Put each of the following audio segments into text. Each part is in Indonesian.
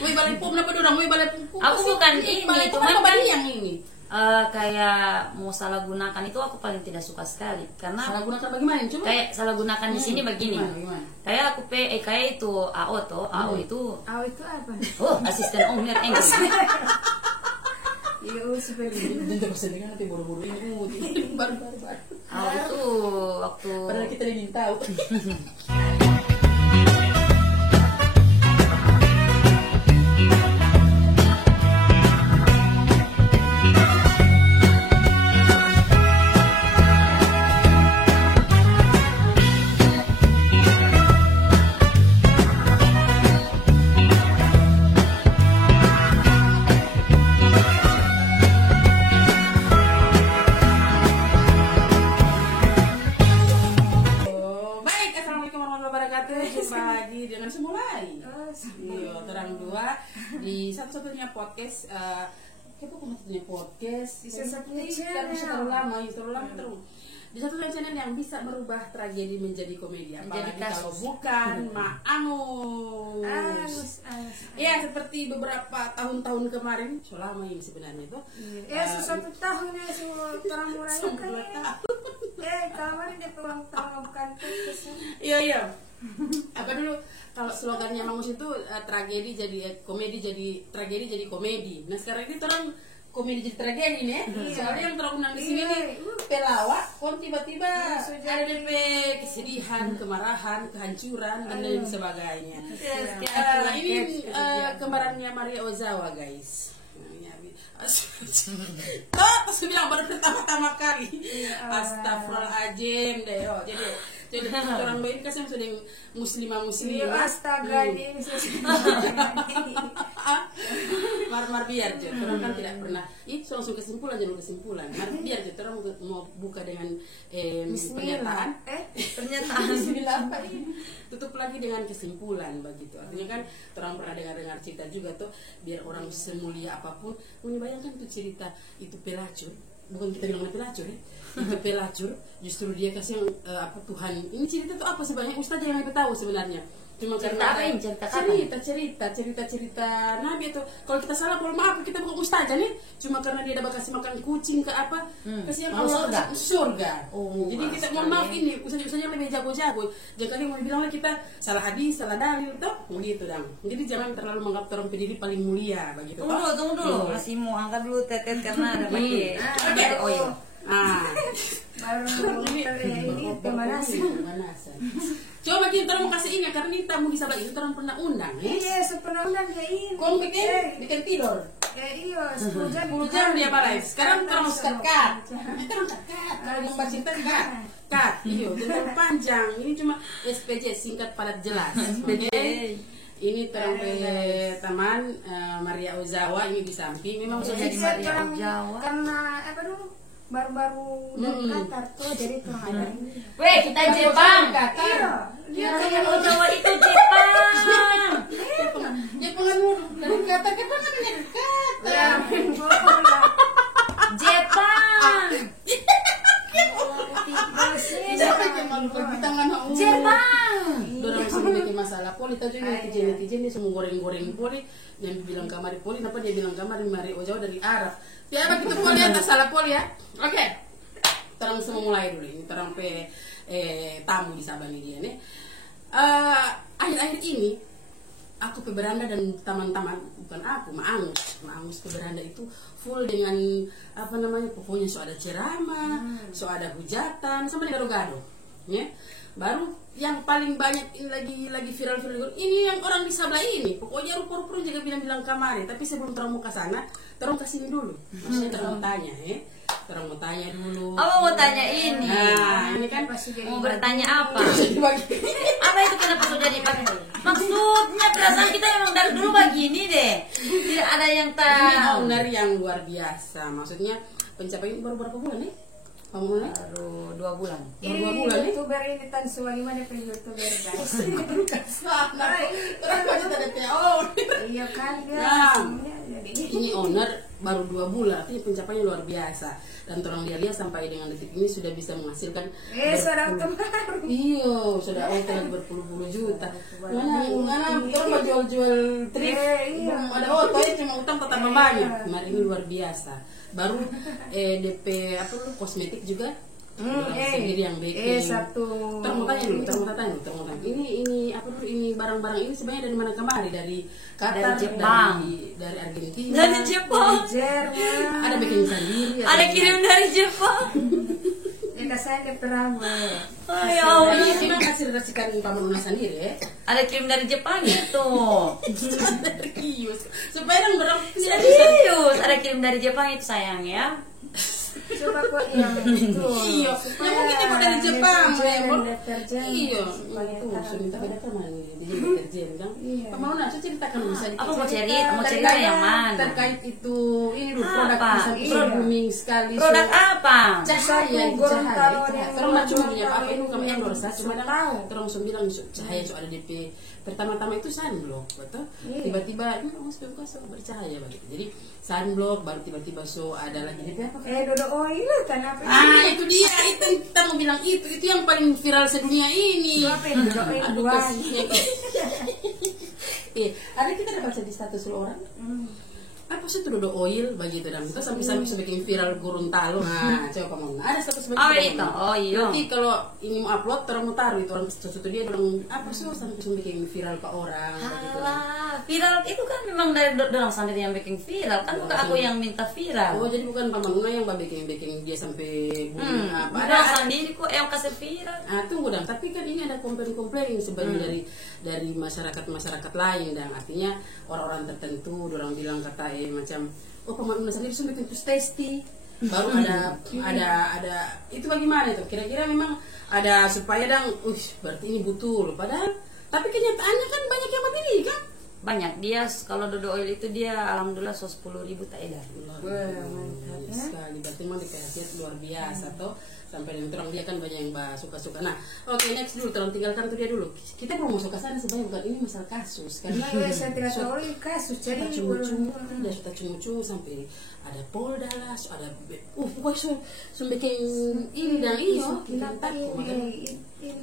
Woi balai pom apa dorang? Woi balai pom. Aku bukan ini, cuman apa kan yang ini? Kayak mau salah gunakan itu aku paling tidak suka sekali karena Salah gunakan bagaimana? Coba. kayak salah gunakan di sini begini. Gimana? Kayak aku kayak itu AO toh, AO itu AO itu apa? asisten owner English. Iya, seperti Tidak bisa dengar tapi buru-buru ini baru. AO itu waktu Padahal kita ingin tahu. Jumpa lagi dengan Semulai. Iya, terang dua di satu-satunya podcast. Kita pun satunya podcast. Di satu-satunya channel. Terlalu lama terus. Di satu-satunya channel yang bisa merubah tragedi menjadi komedi. Menjadi Apalagi kalau kasus. bukan Anus. Ya, seperti beberapa tahun-tahun kemarin. Selama ini sebenarnya itu. Ya, sesuatu tahun ya semua orang murahnya kan. Kemarin dia pulang tahun bukan podcast. Iya. Apa dulu kalau slogannya Mangus itu tragedi jadi komedi jadi tragedi jadi komedi. Nah sekarang ini orang komedi jadi tragedi nih. Soalnya yang terundang di sini nih pelawak, kon tiba-tiba ada DP kesedihan, kemarahan, kehancuran dan lain sebagainya. Ini kembarannya Maria Ozawa guys. Terus bilang baru pertama kali. Astagfirullahaladzim deh. Jadi orang baik kasih yang sudah muslimah. Astaga dia Mar biar aja. Orang kan tidak pernah. Itu langsung kesimpulan. Mar biar aja. Orang mau buka dengan pernyataan. Bismillah apa ini? Tutup lagi dengan kesimpulan begitu. Artinya kan orang pernah dengar cerita juga tuh. Biar orang semulia apapun. Ini bayangkan tuh cerita itu pelacur. Bukan kita bilang pelacur ya. Itu pelacur, justru dia kasih yang Tuhan. Ini cerita tuh apa sih, banyak ustaz yang lebih tahu sebenarnya. Cuma cerita karena cerita Nabi itu. Kalau kita salah, kalau maaf kita bukan ustaz nih. Cuma karena dia ada kasih makan kucing ke apa, kasih yang surga. Jadi kita mohon maaf ini ustaz-ustaznya lebih jago-jago. Jangan kali mau bilang kita salah hadis, salah dalil tuh, begitu dong. Jadi jangan terlalu menganggap orang pendiri paling mulia begitu. Tunggu dulu. Masih mau angkat dulu tetet karena ada pakai. Oh iya. baru ini pemanasan. Coba kita mau kasih ini karena ini tamu di Sabah itu orang pernah undang ya. Iya, pernah undang kayak ini. Kau bikin tidur. Iya, 10 jam dia balai. Sekarang terus kat. Kalau mau cerita kat. Iya, terlalu panjang. Ini cuma SPJ singkat padat jelas. SPJ. Ini terang teman Maria Ozawa ini di samping. Memang sudah jadi Maria Ozawa. Karena apa dulu? Baru-baru dari Qatar tuh jadi tuh ada ini. Weh, kita Jepang. Iya. Maria Ozawa itu Jepang. Jepang dari Qatar kan namanya Qatar. Jepang. Siapa yang malu pergi tangan Jepang. Dorang sedikit masalah poli tadi netizen dia semua goreng-goreng poli yang bilang kamar poli, kenapa dia bilang kamar Maria Ozawa dari Arab. Tiada kita poli atas salah poli ya. Oke. Terang semua mulai dulu ini terang tamu di Sabang ini dia nih. Akhir-akhir ini aku ke beranda dan teman-teman, bukan aku, Maangus ke beranda itu full dengan apa namanya, pokoknya so ada ceramah, so ada hujatan, sama dengan gado-gado, ya. Baru yang paling banyak ini lagi viral ini yang orang di sebelah ini, pokoknya rupa-rupa juga bilang kamari, tapi sebelum terang mau ke sana, terang kesini dulu, maksudnya terang mau tanya, ya. Terang mau tanya dulu. Mau tanya ini. Nah, ini kan mau bertanya apa? Apa itu kenapa sudah jadi pakai? Maksudnya perasaan kita memang dari dulu begini deh. Tidak ada yang tahu. Ini owner yang luar biasa. Maksudnya pencapaian baru berapa bulan nih? Baru 2 bulan. Baru 2 bulan nih. YouTuber ini Tan Suwani mana YouTuber guys. Iya kan dia. Ini owner baru 2 bulan, artinya pencapaiannya luar biasa. Dan orang dia sampai dengan detik ini sudah bisa menghasilkan seorang kemarin. Iya, sudah berpuluh-puluh juta. Mana orang mau jual-jual trip. Iya. foto ya cuma utang tetap banyak. Kemarin ini luar biasa. Baru DP apa dulu kosmetik juga. Sendiri yang bikin. Satu. Terus mau tanya dulu. Ini apa dulu? Ini barang-barang ini sebenarnya dari mana kemari? Dari Qatar, Dari Jepang. dari Argentina. Dari Jepang. Jerman. Ada bikin sendiri. Ada kirim dari Jepang. Kita saya ke Perawa. Oh ya Allah. Ini memang hasil racikan Paman Una sendiri ya. Ada kirim dari Jepang itu. Serius. Supaya orang berang Serius, ada kirim dari Jepang itu sayang ya. Coba kok yang itu. Iya, yang mungkin ibu dari Jepang, deterjen. Iya, Supaya itu tahan. sudah beda teman jadi deterjen kan. Iya. Pak Mauna, saya ceritakan dulu saja. Apa mau cerita yang mana? Terkait itu, ini dulu produk Apa? bisa Iya. booming sekali. Produk apa? Cahaya, Gorontalo cahaya. yang Terus macam Gorontalo punya apa ini kami yang endorse, cuma tahu. terus bilang cahaya so ada DP. Pertama-tama itu sunblock, betul? Iya. Tiba-tiba ini kamu sudah buka so bercahaya begitu. Jadi sunblock baru tiba-tiba so ada lagi DP apa? Dodo oil kan apa? Ah itu dia, itu kita mau bilang itu yang paling viral sedunia ini. Apa yang dodo oil Aduh, dua? kasihan. Ada kita ada baca di status lu orang. Apa sih itu dodo oil begitu dan kita sampai bikin viral Gorontalo. Nah, coba kamu ada status begitu. Oh itu, oh iya. Nanti kalau ingin mau upload terus mau taruh itu orang status itu dia bilang apa sih sampai bikin viral ke orang begitu. Alah, viral itu kan memang dari dorong sendiri yang bikin viral kan bukan aku yang minta Oh viral. jadi bukan Paman Una yang bikin dia sampai booming apa. Dorong sendiri kok yang kasih viral. Ah tunggu dong, tapi kan ini ada komplain-komplain sebenarnya dari masyarakat lain dan artinya orang-orang tertentu orang bilang kata macam Paman Una sendiri sudah bikin tasty baru ada itu bagaimana itu kira-kira memang ada supaya berarti ini betul padahal tapi kenyataannya kan banyak yang membeli kan Banyak dia kalau dodo oil itu dia alhamdulillah 10.000 tak edar. Mantap ya. Sekali berarti memang dikasih luar biasa toh sampai dengan terang dia kan banyak yang suka-suka. Nah, oke next dulu terang tinggalkan tuh dia dulu. Kita mau masuk ke sana sebenarnya bukan ini masalah kasus karena Saya tidak tahu kasus jadi cuma-cuma udah sudah cuma-cuma sampai ada Polda lah, ada pokoknya bikin ini dan iyo kita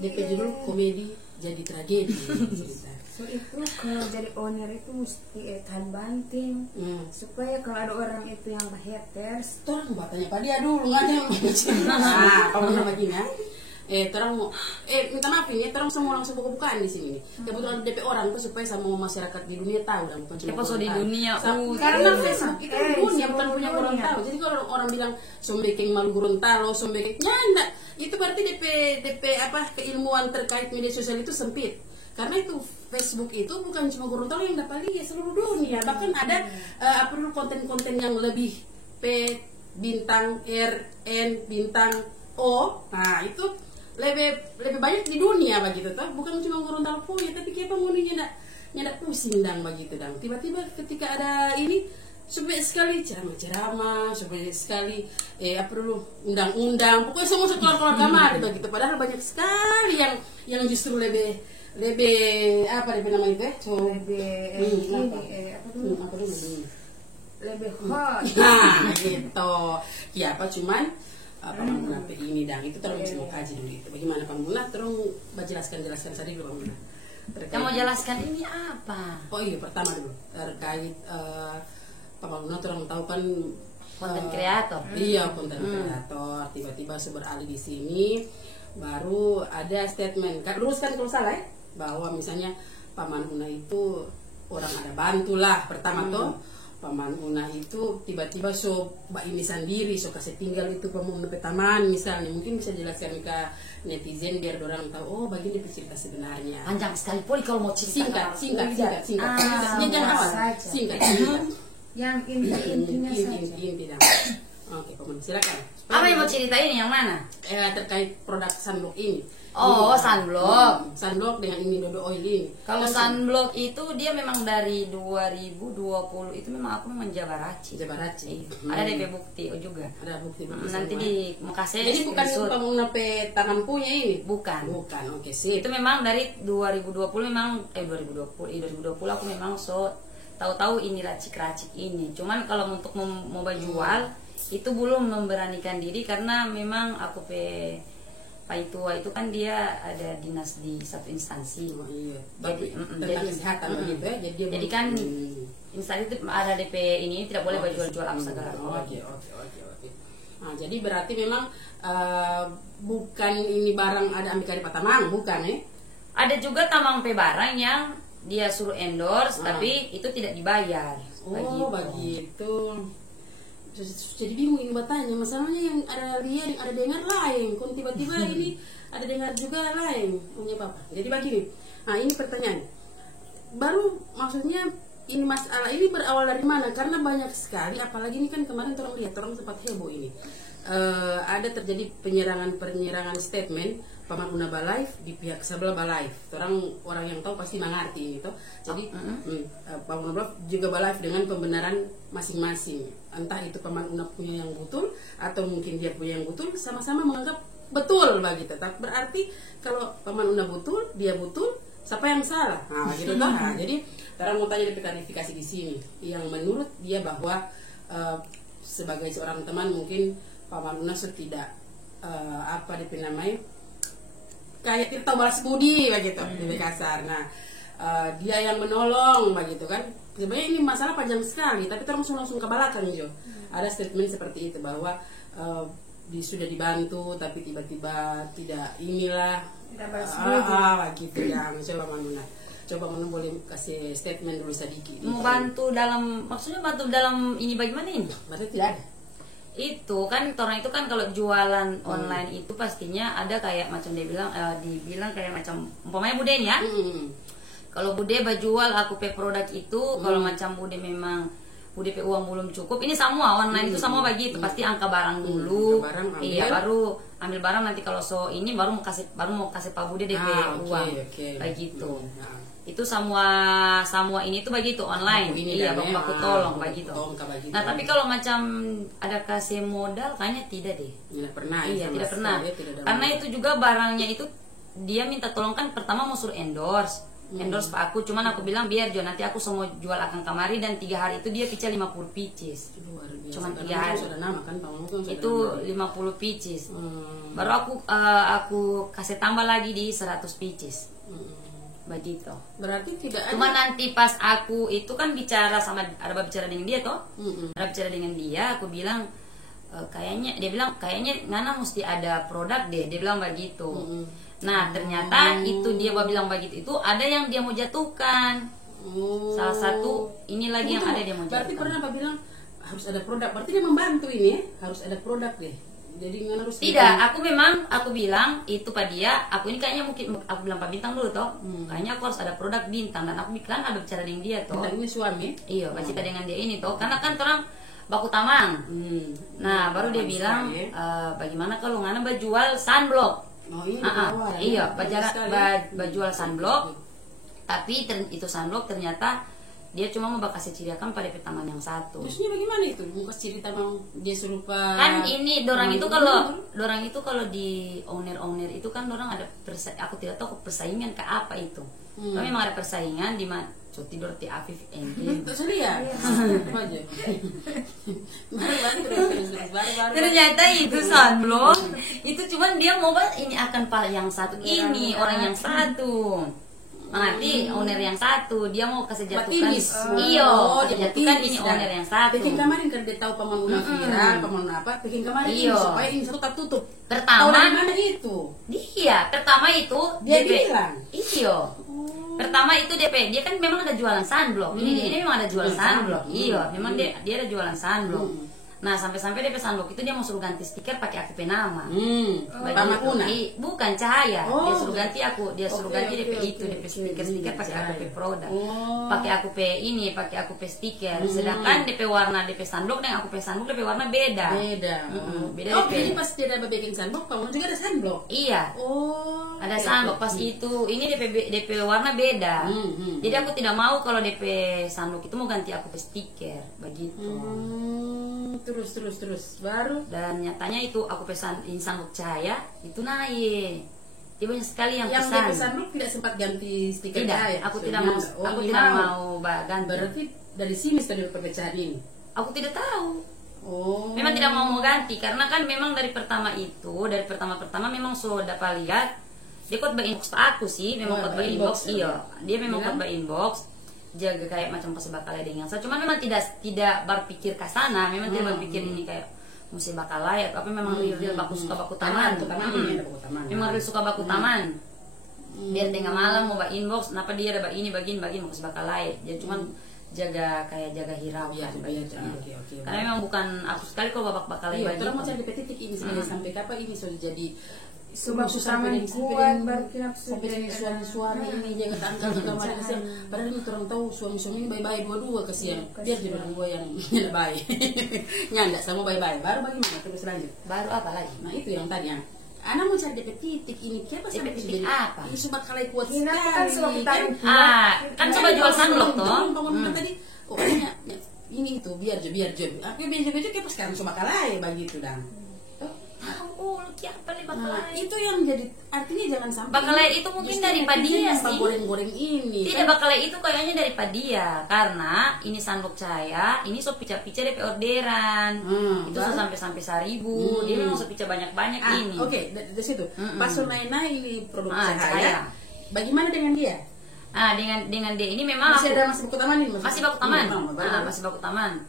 DP judul komedi jadi tragedi cerita. So itu kalau jadi owner itu mesti tahan banting supaya kalau ada orang itu yang haters Orang buat tanya pada dia dulu nggak ada yang nah kalau nama gini ya terang mau minta maaf ini terang semua langsung buka-bukaan di sini nih kebetulan DP orang tuh supaya sama masyarakat di dunia tahu dan bukan cuma Episode di dunia karena Facebook itu dunia bukan punya Gorontalo jadi kalau orang bilang sombeking malu Gorontalo sombeking nyanda itu berarti DP apa keilmuan terkait media sosial itu sempit karena itu Facebook itu bukan cuma Gorontalo yang dapat lihat seluruh dunia bahkan ada apa dulu konten-konten yang lebih P bintang R N bintang O nah itu lebih banyak di dunia begitu toh bukan cuma Gorontalo punya tapi kayak penghuninya ndak pusing dan begitu dan tiba-tiba ketika ada ini supaya sekali ceramah-ceramah supaya sekali apa dulu undang-undang pokoknya semua keluar-keluar kamar gitu padahal banyak sekali yang justru lebih apa namanya itu so lebih apa dulu lebih hot nah gitu ya apa cuman Pangguna ini dan itu terus mau kaji dulu itu bagaimana Pangguna terus jelaskan saja dulu Pangguna yang mau jelaskan ini apa oh iya pertama dulu terkait Pangguna terus tahu kan konten kreator iya konten kreator tiba-tiba beralih di sini baru ada statement luruskan kalau salah ya bahwa misalnya Paman Una itu orang ada bantu lah pertama tuh Paman Una itu tiba-tiba mbak ini sendiri kasih tinggal itu Paman Una taman misalnya mungkin bisa jelaskan ke netizen biar orang tahu oh begini cerita sebenarnya panjang sekali poli kalau mau cerita singkat jangan awal singkat yang intinya inti oke Paman silakan apa yang mau cerita ini yang mana terkait produk sunblock ini sunblock sunblock dengan ini dodo oil ini kalau sunblock itu dia memang dari 2020 itu memang aku memang Jabaraci ada DP bukti juga ada bukti nanti di Makassar jadi bukan Paman tangan punya ini bukan oke sih itu memang dari 2020 memang 2020 aku memang tahu-tahu ini racik-racik ini cuman kalau untuk mau jual itu belum memberanikan diri karena memang aku Pak itu kan dia ada dinas di satu instansi. Oh, iya. Jadi, Tentang kesehatan begitu ya. Jadi, dia jadi kan instansi itu ada DP ini tidak boleh jual apa segala. Oke. Nah, jadi berarti memang bukan ini barang ada ambil dari Patamang, bukan ya? Ada juga tamang pe barang yang dia suruh endorse tapi itu tidak dibayar. Oh, begitu. Jadi bingung ini bertanya, masalahnya yang ada lihat, yang ada dengar lain, kok tiba-tiba ini ada dengar juga lain punya papa. Jadi begini, nah ini pertanyaan, baru maksudnya ini masalah ini berawal dari mana? Karena banyak sekali, apalagi ini kan kemarin orang lihat, orang sempat heboh ini, ada terjadi penyerangan statement Paman Una Balive di pihak sebelah Balive. Orang yang tahu pasti mengerti gitu. Jadi Paman Una juga Balive dengan pembenaran masing-masing. Entah itu Paman Una punya yang betul atau mungkin dia punya yang betul, sama-sama menganggap betul begitu. Tapi berarti kalau Paman Una betul, dia betul, siapa yang salah? Nah, gitu toh. Nah, jadi orang mau tanya klarifikasi di sini. Yang menurut dia bahwa sebagai seorang teman mungkin Paman Una tidak apa namanya kayak kita balas budi begitu lebih kasar. Nah dia yang menolong begitu kan, sebenarnya ini masalah panjang sekali tapi terus langsung ke belakang Jo. Ada statement seperti itu bahwa sudah dibantu tapi tiba-tiba tidak inilah begitu ya. Coba Manu boleh kasih statement dulu sedikit. Membantu dalam, maksudnya bantu dalam ini bagaimana ini? Maksudnya tidak ada. Itu kan orang itu kan kalau jualan online itu pastinya ada kayak macam dibilang kayak macam umpamanya bude ya. Kalau bude jual aku pe produk itu, kalau macam bude memang bude pe uang belum cukup, ini semua online itu semua begitu, pasti angka barang dulu. Iya, baru ambil barang, nanti kalau ini baru mau kasih Pak Bude DP uang. Begitu. Itu semua ini tuh begitu online. Iya, baku tolong begitu. Nah, tapi kalau macam ada kasih modal kayaknya tidak deh. Tidak pernah. Iya, tidak pernah. Karena itu juga barangnya itu dia minta tolong kan, pertama mau suruh endorse Pak aku, cuman aku bilang biar Jo, nanti aku semua jual akan kamari, dan 3 hari itu dia pica 50 pieces. Cuman 3 hari. Itu 50 pieces. Baru aku kasih tambah lagi di 100 pieces. Begitu. Berarti tidak ada. Cuma nanti pas aku itu kan bicara dengan dia toh. Ada bicara dengan dia, aku bilang dia bilang kayaknya Ngana mesti ada produk deh, dia bilang begitu. Nah, ternyata itu dia bilang begitu, itu ada yang dia mau jatuhkan. Salah satu ini lagi yang ada dia mau jatuhkan. Berarti pernah Pak bilang harus ada produk. Berarti dia membantu ini ya, harus ada produk deh. Jadi nggak harus tidak, aku bilang itu Pak dia, aku ini kayaknya mungkin aku bilang Pak Bintang dulu toh, kayaknya aku harus ada produk Bintang, dan aku bilang ada bicara dengan dia toh. Bintang ini suami? Iya, bicara dengan dia ini toh, karena kan orang baku tamang. Nah, baru dia bilang bagaimana kalau Ngana jual sunblock. Oh ini iya, jual sunblock, tapi itu sunblock ternyata dia cuma mau kasih ciriakan pada taman yang satu. Terusnya bagaimana itu? Mau kasih cerita bang dia serupa. Kan ini dorang itu kalau di owner itu kan dorang ada aku tidak tahu persaingan ke apa itu. Tapi memang ada persaingan di mana tidur di Afif Engin. Terus dia. Aja. Ternyata itu sunblock itu cuman dia mau ini akan yang satu ini orang yang satu. Nanti owner yang satu dia mau kasih jatuhkan. Iya, jatuhkan ini owner yang satu. Bikin kemarin kan dia tahu Paman Una viral, Paman Una apa? Bikin kemarin ini supaya ini satu tak tutup. Pertama mana itu? Dia pertama itu dia bilang. Iya. Pertama itu DP, dia kan memang ada jualan sunblock. Ini memang ada jualan sunblock. Iya, memang dia ada jualan sunblock. Nah, sampai DP sunblock itu dia mau suruh ganti stiker pakai aku nama. Paman Una. Bukan Cahaya. Dia suruh ganti aku, ganti DP itu DP stiker pakai aku produk. Pakai aku pakai aku stiker. Sedangkan DP warna DP sunblock dengan aku sunblock DP warna beda. Beda. Oh, jadi pas dia ada bikin sunblock, Paman juga ada sunblock. Iya. Ada sunblock pas itu. Ini DP warna beda. Jadi aku tidak mau kalau DP sunblock itu mau ganti aku stiker begitu. Terus baru, dan nyatanya itu aku pesan sunblock Cahaya itu naik. Dia banyak sekali yang pesan. Yang pesan tidak sempat ganti stiker Cahaya. Aku tidak mau ganti. Berarti dari sini sudah perpecahan ini. Aku tidak tahu. Oh. Memang tidak mau ganti karena kan memang dari pertama memang so dapat lihat dia khotbah inbox aku sih, memang khotbah inbox, iya. Dia memang khotbah inbox, jaga kayak macam pas bakal dengan saya. Cuman memang tidak berpikir ke sana, memang tidak berpikir ini kayak mesti bakal layak, tapi memang real baku suka baku taman. Memang real suka baku taman. Biar tengah malam mau inbox, kenapa dia ada ini bagian mau bakal layak. Jadi cuman jaga hirau kan karena memang bukan aku sekali kalau babak bakal iya, lagi. Terus mau cari titik ini sebenarnya sampai kapan ini sudah jadi sampai dengan suami ini jangan tanggal ke kamar kasihan. Padahal ini orang tahu suami ini baik-baik dua-dua kasihan. Biar dua yang baik. Nyanda sama baik-baik. Baru bagaimana terus lanjut? Baru apa lagi? Nah itu yang tadi yang Ana mau cari DP titik ini, kenapa sampai titik apa? Ini sudah kalai kuat Ini kan sekali. Kan coba jual sunblock toh. Bangun tadi, oh ini itu biar jo. Aku biar jo kayak pas sekarang sudah kalai begitu dan. Oh, apa nih bakalai? Itu yang jadi artinya jangan sampai. Bakalai itu mungkin daripada dia sih. Goreng-goreng ini. Tidak kan? Bakalai itu kayaknya daripada dia karena ini sandok saya, ini so pica-pica DP orderan. Itu so sampai 1.000. Dia memang so pica banyak-banyak ini. Oke, dari situ. Pas Sunaina ini produk saya. Bagaimana dengan dia? Dengan dia ini memang masih baku taman ini masih baku taman. Masih baku taman.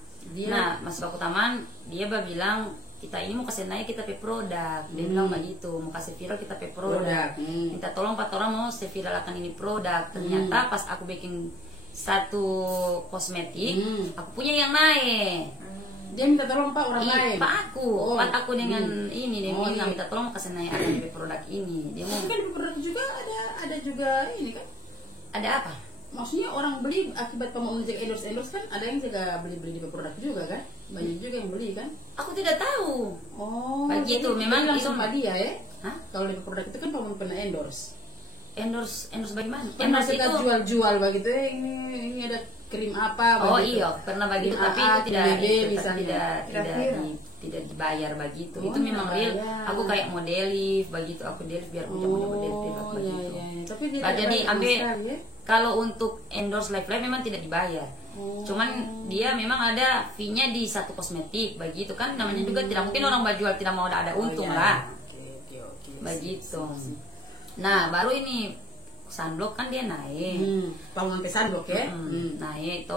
Masih baku taman, dia bilang kita ini mau kasih naik kita pe produk, dia bilang begitu, mau kasih viral kita pe produk. Minta tolong 4 orang mau viralkan ini produk. Ternyata pas aku bikin satu kosmetik, aku punya yang naik. Dia minta tolong Pak orang lain. Pak aku dengan ini dia bilang minta tolong kasih naik akan di produk ini. Dia mau. Tapi kan di produk juga ada juga ini kan? Ada apa? Maksudnya orang beli akibat mau menjaga endorse kan ada yang juga beli di produk juga kan? Banyak juga yang beli kan? Aku tidak tahu. Oh, begitu memang langsung sama dia ya? Hah? Kalau di produk itu kan kamu pernah endorse bagaimana? Endorse itu jual begitu ini ada krim apa begitu. Oh iya, pernah begitu tapi itu tidak dibayar begitu. Itu memang real. Aku kayak modelif begitu, aku delif biar punya model begitu. Tapi dia jadi ambil kalau untuk endorse live memang tidak dibayar. Cuman dia memang ada fee-nya di satu kosmetik begitu kan, namanya juga tidak mungkin orang jual tidak mau ada untung lah. Begitu. Nah baru ini sunblock kan dia naik. Bangun ke sunblock ya? Naik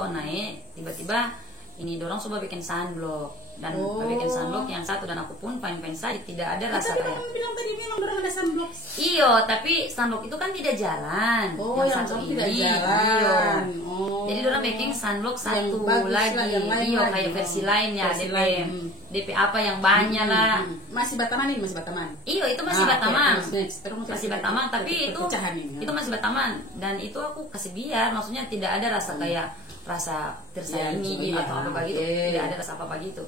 tiba-tiba ini dorong coba bikin sunblock dan bikin sunblock yang satu dan aku pun fine saja, tidak ada rasa kayak. Kamu bilang tadi dorong ada sunblock. Iyo, tapi sunblock itu kan tidak jalan. Yang satu ini tidak jalan. Jadi dorong bikin sunblock satu lagi. Iyo, kayak versi lainnya. DP apa yang banyak lah. Masih Bataman ini masih Bataman. Iyo, itu masih Bataman. Masih Bataman, tapi itu masih Bataman dan itu aku kasih biar, maksudnya tidak ada rasa kayak rasa tersaingi atau apa begitu, tidak ada rasa apa begitu.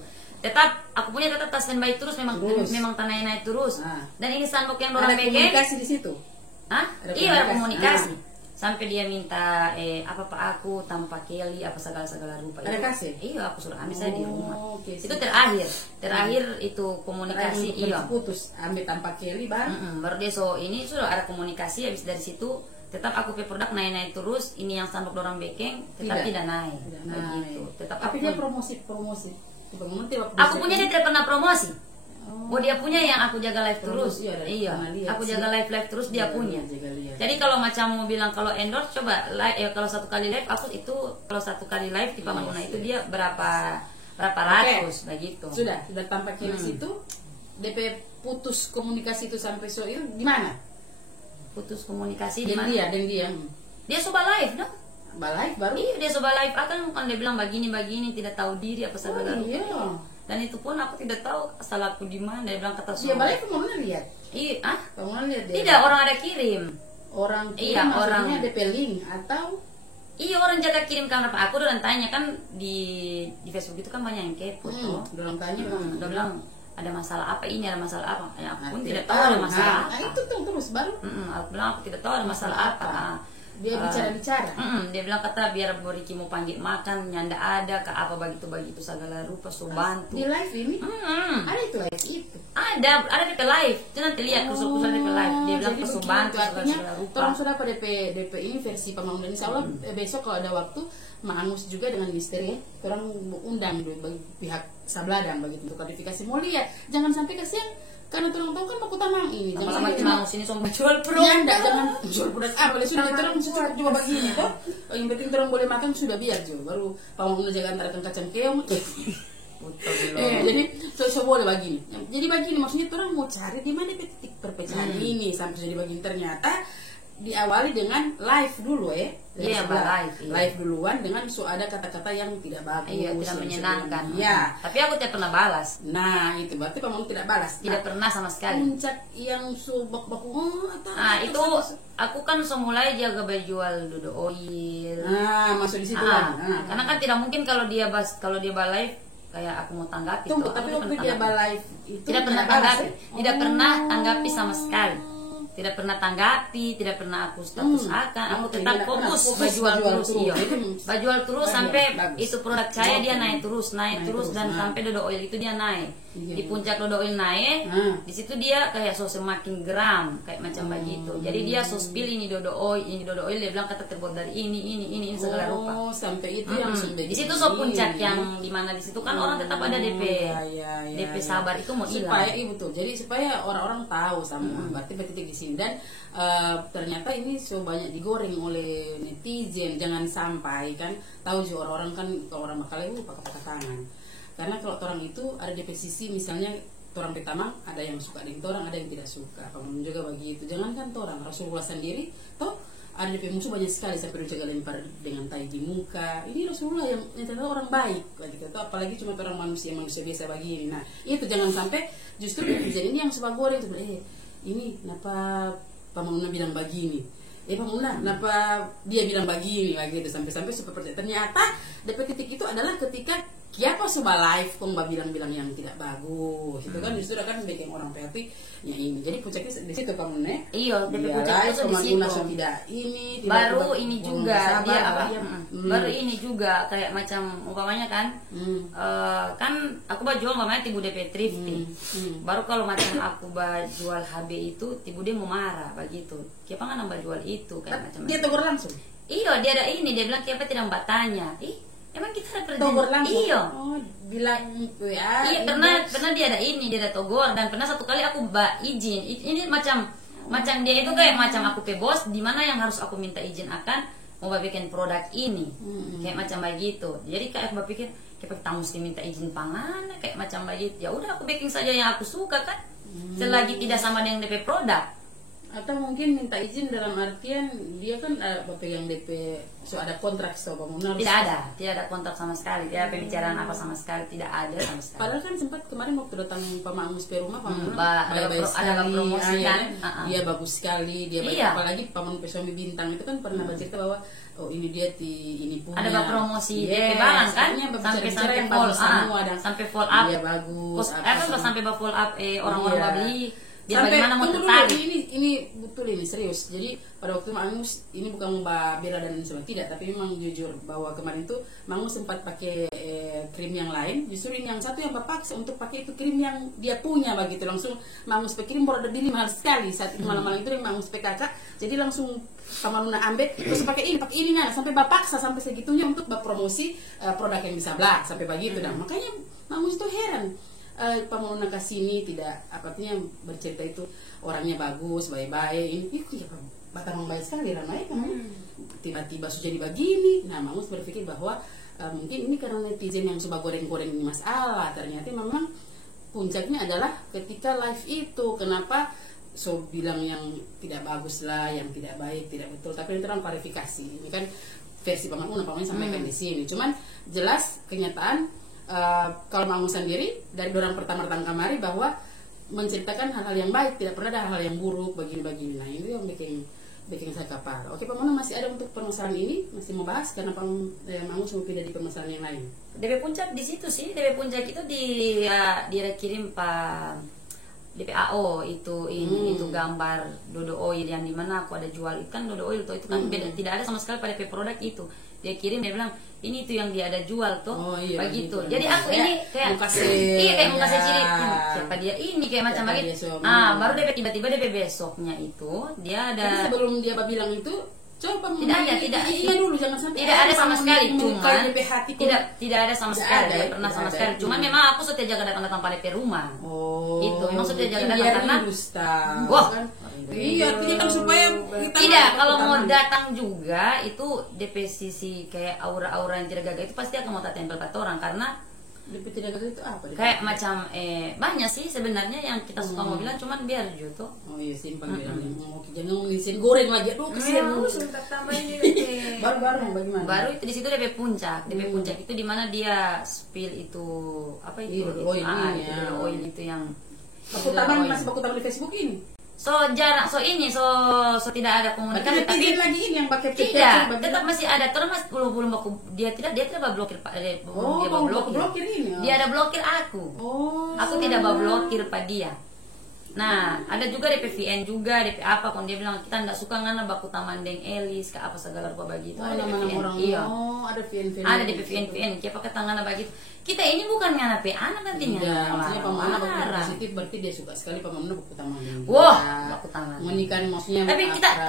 Tetap aku punya tetap tas standby terus memang tanahnya naik terus. Dan ini sunblock yang dorang bikin. Ada komunikasi di situ. Iya ada komunikasi. Sampai dia minta apa Pak aku tanpa Kelly apa segala rupa. Ada kasih? Iya aku suruh ambil saya di rumah. Itu terakhir itu komunikasi. Iya. Putus ambil tanpa Kelly baru dia ini sudah ada komunikasi. Habis dari situ tetap aku pe produk naik terus. Ini yang sunblock dorang bikin tetap tidak naik. Begitu. Tetap tapi dia promosi. Aku punya dia tidak pernah promosi. Dia punya yang aku jaga live terus. Iya. Aku jaga live terus dia punya. Jadi kalau macam mau bilang kalau endorse coba kalau satu kali live aku itu kalau satu kali live di Pamanuna itu dia berapa ratus begitu. Sudah tampak di situ. DP putus komunikasi itu sampai itu gimana? Putus komunikasi dengan dia. Dia coba live dong. Live baru? Iya dia coba live kan dia bilang begini tidak tahu diri apa segala rupa. Dan itu pun aku tidak tahu asal aku di mana. Dia bilang kata dia balik kamu lihat? Iya, kamu lihat dia? Tidak, orang ada kirim. Orang kirim maksudnya DP link atau? Iya orang jaga kirim karena aku udah tanya kan di Facebook itu kan banyak yang kepo tuh. Udah tanya udah bilang ada masalah apa ini, ada masalah apa. Aku pun tidak tahu ada masalah apa. Itu terus baru. Aku bilang aku tidak tahu ada masalah apa. Dia bicara. Dia bilang kata biar Boriki mau panggil makan nyanda ada ke apa begitu segala rupa so bantu. Di live ini? Ada itu live itu. ada DP live. Jangan nanti lihat kusur-kusur DP live. Dia bilang jadi kesuban, begitu, artinya segala rupa. orang sudah pada DP ini versi pembangunan. Insya Allah besok kalau ada waktu Angus juga dengan misteri orang undang bagi pihak Sabladang begitu untuk klarifikasi. Mau lihat, jangan sampai kasihan karena orang tahu kan mau kutanang ini. Jangan Lama-lama sampai Angus ini sombong jual pro. ya enggak, jangan jual produk apa sudah orang cukup coba begini toh. Yang penting orang boleh makan sudah biar jo. Baru pembangunan jaga antara kacang keong. Jadi so boleh begini. Jadi begini maksudnya orang mau cari di mana titik perpecahan ini sampai jadi begini. Ternyata diawali dengan live dulu Iya, live duluan dengan ada kata-kata yang tidak bagus, tidak menyenangkan. Iya. Tapi aku tidak pernah balas. Nah itu berarti kamu tidak balas. Tidak pernah sama sekali. Puncak yang baku Itu aku kan mulai jaga jual dodo oil. Masuk di situ kan. Karena kan tidak mungkin kalau dia live kayak aku mau tanggapi. Tunggu, tapi waktu dia live itu tidak pernah tanggapi, tidak pernah tanggapi sama sekali. Tidak pernah tanggapi, tidak pernah aku status akan. Aku tetap fokus bajual terus, iya. Bajual terus sampai itu produk saya dia naik terus dan sampai dodo oil itu dia naik. Di puncak dodo oil naik, di situ dia kayak semakin geram, kayak macam begitu. Jadi dia spill ini dodo oil, dia bilang kata terbuat dari ini segala rupa. Oh, sampai itu yang sudah. Di situ puncak yang dimana di situ kan orang tetap ada DP sabar itu mau hilang. Supaya betul. Jadi supaya orang-orang tahu sama berarti titik di sini dan ternyata ini banyak digoreng oleh netizen. Jangan sampai kan tahu sih orang-orang kan kalau orang Makale pakai tangan. Karena kalau orang itu ada di posisi misalnya orang pertama ada yang suka dengan orang, ada yang tidak suka. Kamu juga begitu. Jangan kan orang Rasulullah sendiri toh ada di musuh banyak sekali sampai juga lempar dengan tai di muka. Ini Rasulullah yang ternyata orang baik lagi gitu. Apalagi cuma orang manusia biasa begini. Nah itu jangan sampai justru netizen ini yang suka goreng itu ini kenapa Pamuna bilang begini. Pamuna kenapa dia bilang begini lagi itu sampai seperti ternyata dapat titik itu adalah ketika siapa coba live kong bilang yang tidak bagus itu kan justru akan bikin orang PHP ya ini jadi puncaknya di situ kamu iya puncaknya itu di situ tidak ini baru ini juga dia apa baru ini juga kayak macam umpamanya kan kan aku jual umpamanya tibu DP thrifting baru kalau macam aku jual HB itu tibu dia mau marah begitu siapa kan nambah jual itu kayak macam dia tegur langsung iya dia ada ini dia bilang siapa tidak mbak tanya emang kita ada togor langsung? Iya. Oh, bilang ya. Iya, pernah dia ada togor dan pernah satu kali aku izin. Ini macam dia itu kayak macam aku ke bos di mana yang harus aku minta izin akan mau bikin produk ini. Kayak macam begitu. Jadi kayak aku berpikir kayak kita mesti minta izin pangan kayak macam begitu. Ya udah aku bikin saja yang aku suka kan. Selagi tidak sama dengan DP produk. Atau mungkin minta izin dalam artian dia kan pegang DP ada kontrak sama Pamuna. Tidak ada kontrak sama sekali. Tidak ada pembicaraan apa sama sekali, tidak ada sama sekali. Padahal kan sempat kemarin waktu datang Pamangus ke rumah Pamuna ada promosi kan. Dia bagus sekali, dia apalagi Paman Pesuami Bintang itu kan pernah bercerita bahwa ini dia ini punya. Ada promosi DP Balang kan sampai follow up. Dia bagus. Sampai follow up orang-orang beli. Dia sampai bagaimana mau tertarik ini betul ini serius. Jadi pada waktu Mangus ini bukan Mbak Bella dan sebagainya tidak, tapi memang jujur bahwa kemarin itu Mangus sempat pakai krim yang lain, justru ini yang satu yang paksa untuk pakai itu krim yang dia punya begitu. Langsung Mangus pakai krim produk diri mahal sekali saat itu malam-malam itu yang Mangus PKK, jadi langsung Pamanuna ambil terus pakai ini nah sampai paksa sampai segitunya untuk promosi produk yang bisa belah sampai begitu. Nah makanya Mangus itu heran. Pamanuna kasini tidak artinya bercerita itu orangnya bagus baik-baik ini batang baik sekali ramai kan tiba-tiba sudah jadi begini. Nah Mangus berpikir bahwa mungkin ini karena netizen yang suka goreng-goreng ini masalah. Ternyata memang puncaknya adalah ketika live itu kenapa bilang yang tidak bagus lah, yang tidak baik, tidak betul, tapi itu kan klarifikasi. Ini kan versi Pamanuna sampaikan di sini. Cuman jelas kenyataan kalau Mangus sendiri dari orang pertama kamari bahwa menceritakan hal-hal yang baik, tidak pernah ada hal yang buruk begini-begini. Nah ini yang bikin saya kapal. Oke Pamanuna masih ada untuk permasalahan ini masih mau bahas karena Mangus mau pindah di permasalahan yang lain. DP puncak di situ sih, DP puncak itu dia kirim Pak DPAO itu gambar dodo oil yang dimana aku ada jual ikan dodo oil itu kan beda, tidak ada sama sekali pada DP produk itu. Dia kirim dia bilang ini tuh yang dia ada jual tuh, Oh, iya, begitu. gitu. Jadi aku ini kayak mau kasih, iya kayak mau kasih ya. ciri siapa dia ini kayak macam Siapa begitu. dia, so, Baru DP tiba-tiba DP besoknya itu dia Tapi ada sebelum dia bilang itu, coba tidak ada, tidak iya dulu jangan sampai tidak ada sama sekali, cuman tidak ada sama Tidak sekali, ada, tidak pernah tidak sama ada. sekali. Cuman memang aku sudah jaga datang pada DP rumah. Oh, Itu memang sudah jaga biar datang karena Industan, Wah. kan? Iya, artinya kan supaya kita tidak, kalau mau taman. datang juga itu DP sisi kayak aura-aura yang tidak gagah itu pasti akan mau tak tempel pada orang karena DP tidak gagal itu apa? kayak macam banyak sih sebenarnya yang kita suka mau bilang cuman biar gitu. Oh iya, simpang bilangnya. Oh, jangan ngomongin goreng lagi. Aduh, kesian. Sudah tambahin ini. Baru bagaimana? Baru itu di situ DP puncak. DP puncak itu di mana dia spill itu apa itu? Iya, oil ini itu ya. dulu oil itu yang Baku taman masih baku taman di Facebook ini. so jarang so tidak ada komunikasi Tapi tapi lagi ini yang pakai tidak tetap masih ada terus mas belum baku dia tidak blokir dia mau blokir blokir ini. dia ada blokir aku Oh. aku tidak blokir pada dia. Nah, ada juga DP VN juga, DP apa kon dia bilang kita enggak suka ngana baku taman deng Elis ke apa segala rupa begitu. Oh, Ada DP nama-nama VN. orang. Iya. Oh, ada VN. Ada DP VN kayak pakai tangan begitu. Kita ini bukan ngana pe anak nanti Tidak, maksudnya pamanah baku marah. positif berarti dia suka sekali pamanah baku taman. Wah, baku taman. Menikah maksudnya.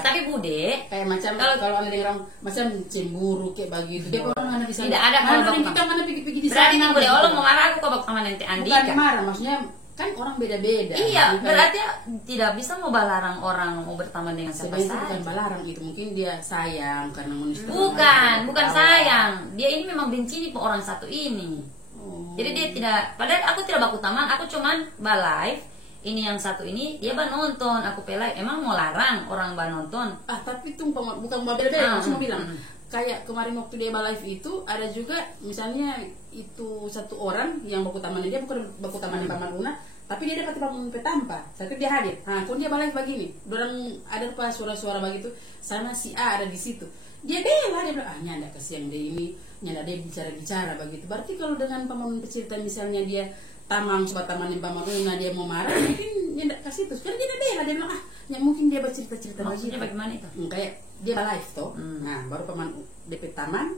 Tapi bude kayak macam kalau ada orang macam cemburu kayak begitu. Dia orang ada di sana. Tidak ada kalau baku kita taman. mana pergi di sana. Berarti nggak boleh Allah mau marah aku kok baku taman nanti Bukan Andika. marah, maksudnya kan orang beda-beda. Iya, Bukan- berarti tidak bisa mau balarang orang mau berteman dengan siapa sebenarnya itu bukan saja. balarang itu, mungkin dia sayang karena manusia. Bukan sayang. Dia ini memang benci nih pe orang satu ini. Oh. Jadi dia tidak, padahal aku tidak baku taman, aku cuman live. Ini yang satu ini dia nonton, aku live. Emang mau larang orang nonton? Ah, tapi itu bukan beda-beda, aku mau bilang. hmm. Kayak kemarin waktu dia live itu ada juga misalnya itu satu orang yang baku taman dia bukan baku taman Paman Una, tapi dia dapat Paman Petampa. Satu dia hadir. Nah, kalau dia live begini, orang ada apa suara-suara begitu, sama si A ada di situ. Dia bela, dia bilang, nyanda kasihan dia ini, nyanda dia bicara-bicara begitu. Berarti kalau dengan Paman pecerita misalnya dia tamang coba taman Paman Una dia mau marah, mungkin nyanda kasih itu. Kan dia bela, dia bilang, ya mungkin dia bercerita-cerita Maksudnya begitu. bagaimana itu? Kayak dia live toh. Nah, baru paman DP taman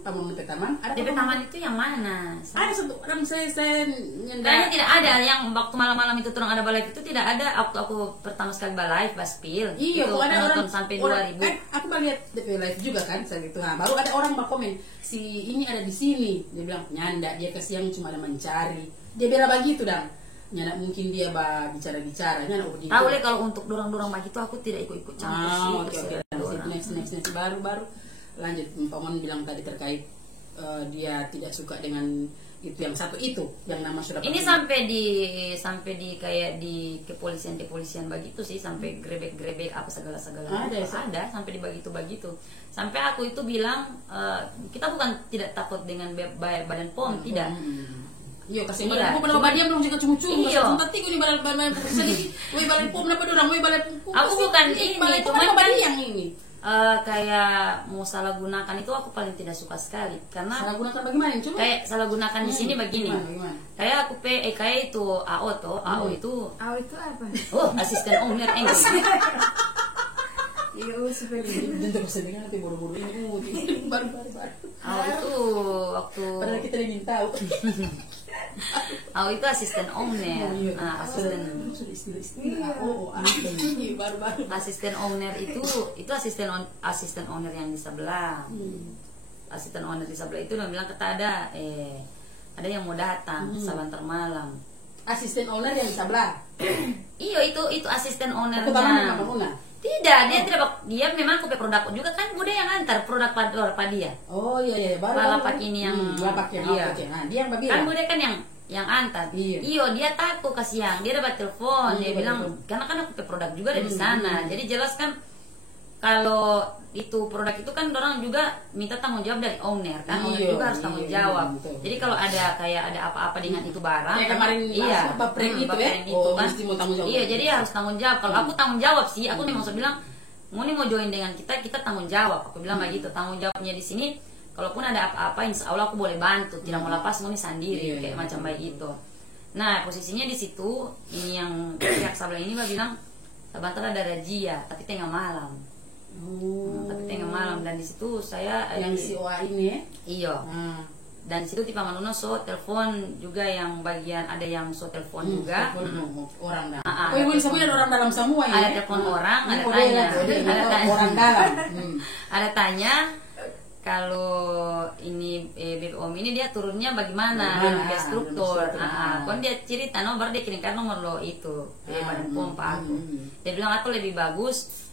ada DP taman itu yang mana? ada satu orang saya Kayaknya nyenda. tidak ada yang waktu malam-malam itu turun ada live itu tidak ada waktu aku pertama sekali live Baspil. Iya, itu kok ada orang nonton sampai orang, 2000. kan aku baru lihat DP live juga kan saat itu. Nah, baru ada orang berkomen, si ini ada di sini. Dia bilang nyanda, dia kesiang cuma ada mencari. Dia bela begitu dan nyanda mungkin dia bicara-bicara nyanda begitu. Tahu le kalau untuk dorong-dorong begitu aku tidak ikut-ikut campur sih. Oke. Next baru lanjut. Paman bilang tadi terkait dia tidak suka dengan itu yang satu itu yang nama sudah Ini sampai di kayak di kepolisian begitu sih sampai grebek apa segala ada sampai di begitu sampai aku itu bilang kita bukan tidak takut dengan badan POM tidak. Iya, kasih Iya, badan pom kenapa dia belum juga cuma-cuma Iya. kasih penting ini badan sedikit. Woi badan pom kenapa dorang? Woi badan pom. Aku bukan ini, cuman kan kan yang ini. kayak mau salah gunakan itu aku paling tidak suka sekali karena Salah gunakan bagaimana? Coba. kayak salah gunakan di sini begini. Gimana? Kayak aku kayak itu AO toh, AO itu Itu apa? asisten owner English. Iya, seperti Tentu kesedihan nanti buru-buru ini baru. AO itu waktu Padahal kita ingin tahu. AO itu asisten owner. Iya. Nah, asisten Oh, baru. asisten owner itu asisten owner yang di sebelah. Asisten owner di sebelah itu dia bilang kata ada yang mau datang sebentar malam. Asisten owner yang di sebelah. Iyo itu asisten Aku taman ownernya. Una. Tidak, dia memang kopi produk juga kan bude yang antar produk pada dia. Oh iya baru. Lapak ini yang lapak yang iya. oke. Nah, dia yang Kan bagian. bude kan yang antar. Iya. Iyo dia takut kasihan. Dia dapat telepon, dia Iya, bilang betul. karena kan aku produk juga ada di sana. Jadi jelas kan kalau itu produk itu kan orang juga minta tanggung jawab dari owner kan. Owner Iya, juga harus tanggung iya, jawab. betul. Jadi kalau ada apa-apa dengan itu barang, Kayak kemarin iya, bapreng itu ya. bapreng itu Oh, kan. mesti mau tanggung jawab. Iya, jadi harus tanggung jawab. Kalau aku tanggung jawab sih, aku nih maksud bilang mau join dengan kita tanggung jawab. Aku bilang begitu, tanggung jawabnya di sini. Kalaupun ada apa-apa, insya Allah aku boleh bantu. Tidak mau lepas, mau sendiri, Iya, kayak iya, macam baik itu. Nah, posisinya di situ, ini yang pihak sebelah ini bilang, sebentar ada razia, tapi tengah malam. Tapi tengah malam, dan di situ saya yang si OA ini ya. iya. Ah. Dan di situ tipe Manuno so telepon juga, yang bagian ada yang so telepon juga. Telepon orang dalam. ada Ibu semua ada orang dalam semua ya. Ada telepon orang, Ini ada kode tanya. ya, kode, Ada atau tanya. orang dalam. Ada tanya kalau ini BPOM ini dia turunnya bagaimana, Bagaimana? dia struktur. Struktur. Kon dia cerita nomor, dia kirimkan nomor lo itu badan pompa aku. Dia bilang aku lebih bagus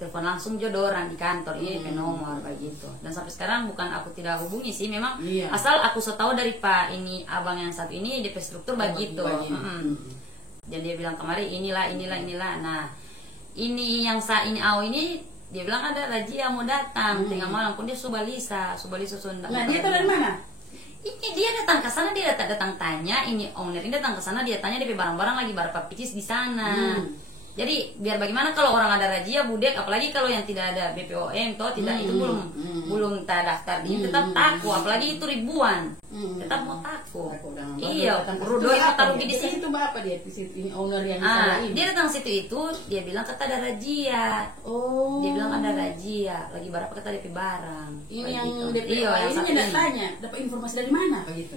telepon langsung jodoh orang di kantor ini ke nomor begitu. Dan sampai sekarang bukan aku tidak hubungi sih, memang asal aku so tahu dari Pak ini abang yang satu ini DP struktur begitu. Dan dia bilang kemarin inilah. Nah ini yang ini ini dia bilang ada Rajia mau datang tengah malam pun dia Subalisa Sunda. Nah dia tahu dari mana? Ini dia datang ke sana, dia datang tanya, ini owner ini datang ke sana, dia tanya DP barang-barang lagi berapa picis di sana. Jadi biar bagaimana kalau orang ada razia budek, apalagi kalau yang tidak ada BPOM toh tidak itu belum terdaftar di tetap taku, apalagi itu ribuan tetap mau taku. Iya, Rudo yang taruh di situ. Itu apa dia di situ, ini owner yang salah ini. Dia datang situ itu dia bilang kata ada razia. Oh. Dia bilang ada razia, lagi berapa kata DP barang. Ini yang begitu. DP Iya, yang ini satu tidak ini. tanya, dapat informasi dari mana begitu?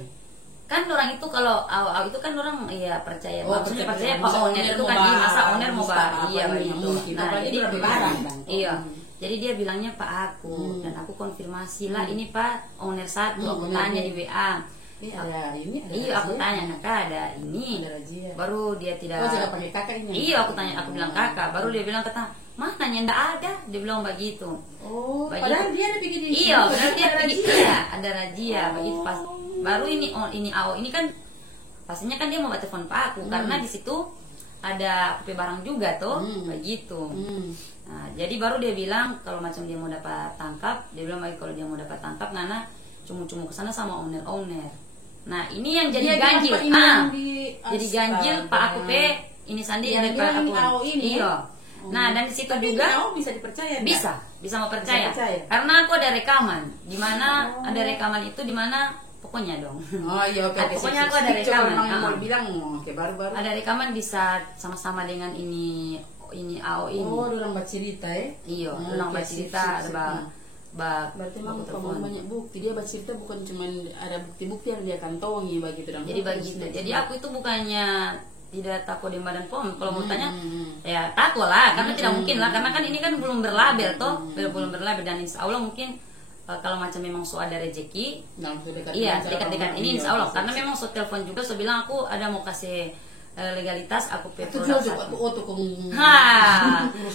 Kan orang itu kalau itu kan orang ya percaya, maksudnya percaya Pak Bisa owner itu kan mau masa bar, owner mau bisa bar, apa iya ini, begitu. mungkin. Nah Apalagi jadi lebih barang, Bang. iya, jadi dia bilangnya Pak aku dan aku konfirmasi lah ini Pak owner satu, aku tanya di WA. Iya aku tanya Kak ada ini, Ada razia. baru dia tidak. Oh jangan pakai kakak ini. Iya aku tanya, aku bilang kakak, baru dia bilang kata mana yang ndak ada, dia bilang begitu. Oh, Begitu. padahal dia ada bikin ini. Iya, padahal dia ada pergi, razia. iya ada razia begitu pas. Baru ini AO ini kan pastinya kan dia mau telepon Pak aku karena di situ ada PP barang juga tuh begitu. Nah, jadi baru dia bilang kalau macam dia mau dapat tangkap, dia bilang bagi kalau dia mau dapat tangkap Nana cumu-cumu ke sana sama owner. Nah, ini yang jadi ganjil. Jadi ganjil Pak aku ini Sandi yang dari Pak aku. AO ini. Iya. Nah, dan di situ Tapi juga AO bisa dipercaya. bisa mau percaya. Bisa percaya. Karena aku ada rekaman di mana ada rekaman itu di mana pokoknya dong. Oh iya oke. Pokoknya aku ada rekaman. Mau bilang oke baru-baru. Ada rekaman bisa sama-sama dengan ini AO ini. Oh, orang baca cerita ya? Iya, orang baca cerita ada berarti memang kamu banyak bukti. Dia baca cerita bukan cuma ada bukti-bukti yang dia kantongi begitu. Jadi begitu. Jadi aku itu bukannya tidak takut di badan POM. Kalau mau tanya, ya takut lah, karena tidak mungkin lah, karena kan ini kan belum berlabel toh, belum berlabel dan insya Allah mungkin kalau macam memang so ada rezeki, iya dekat-dekat ini insya Allah, karena memang so telepon juga, so bilang aku ada mau kasih legalitas, aku produk satu.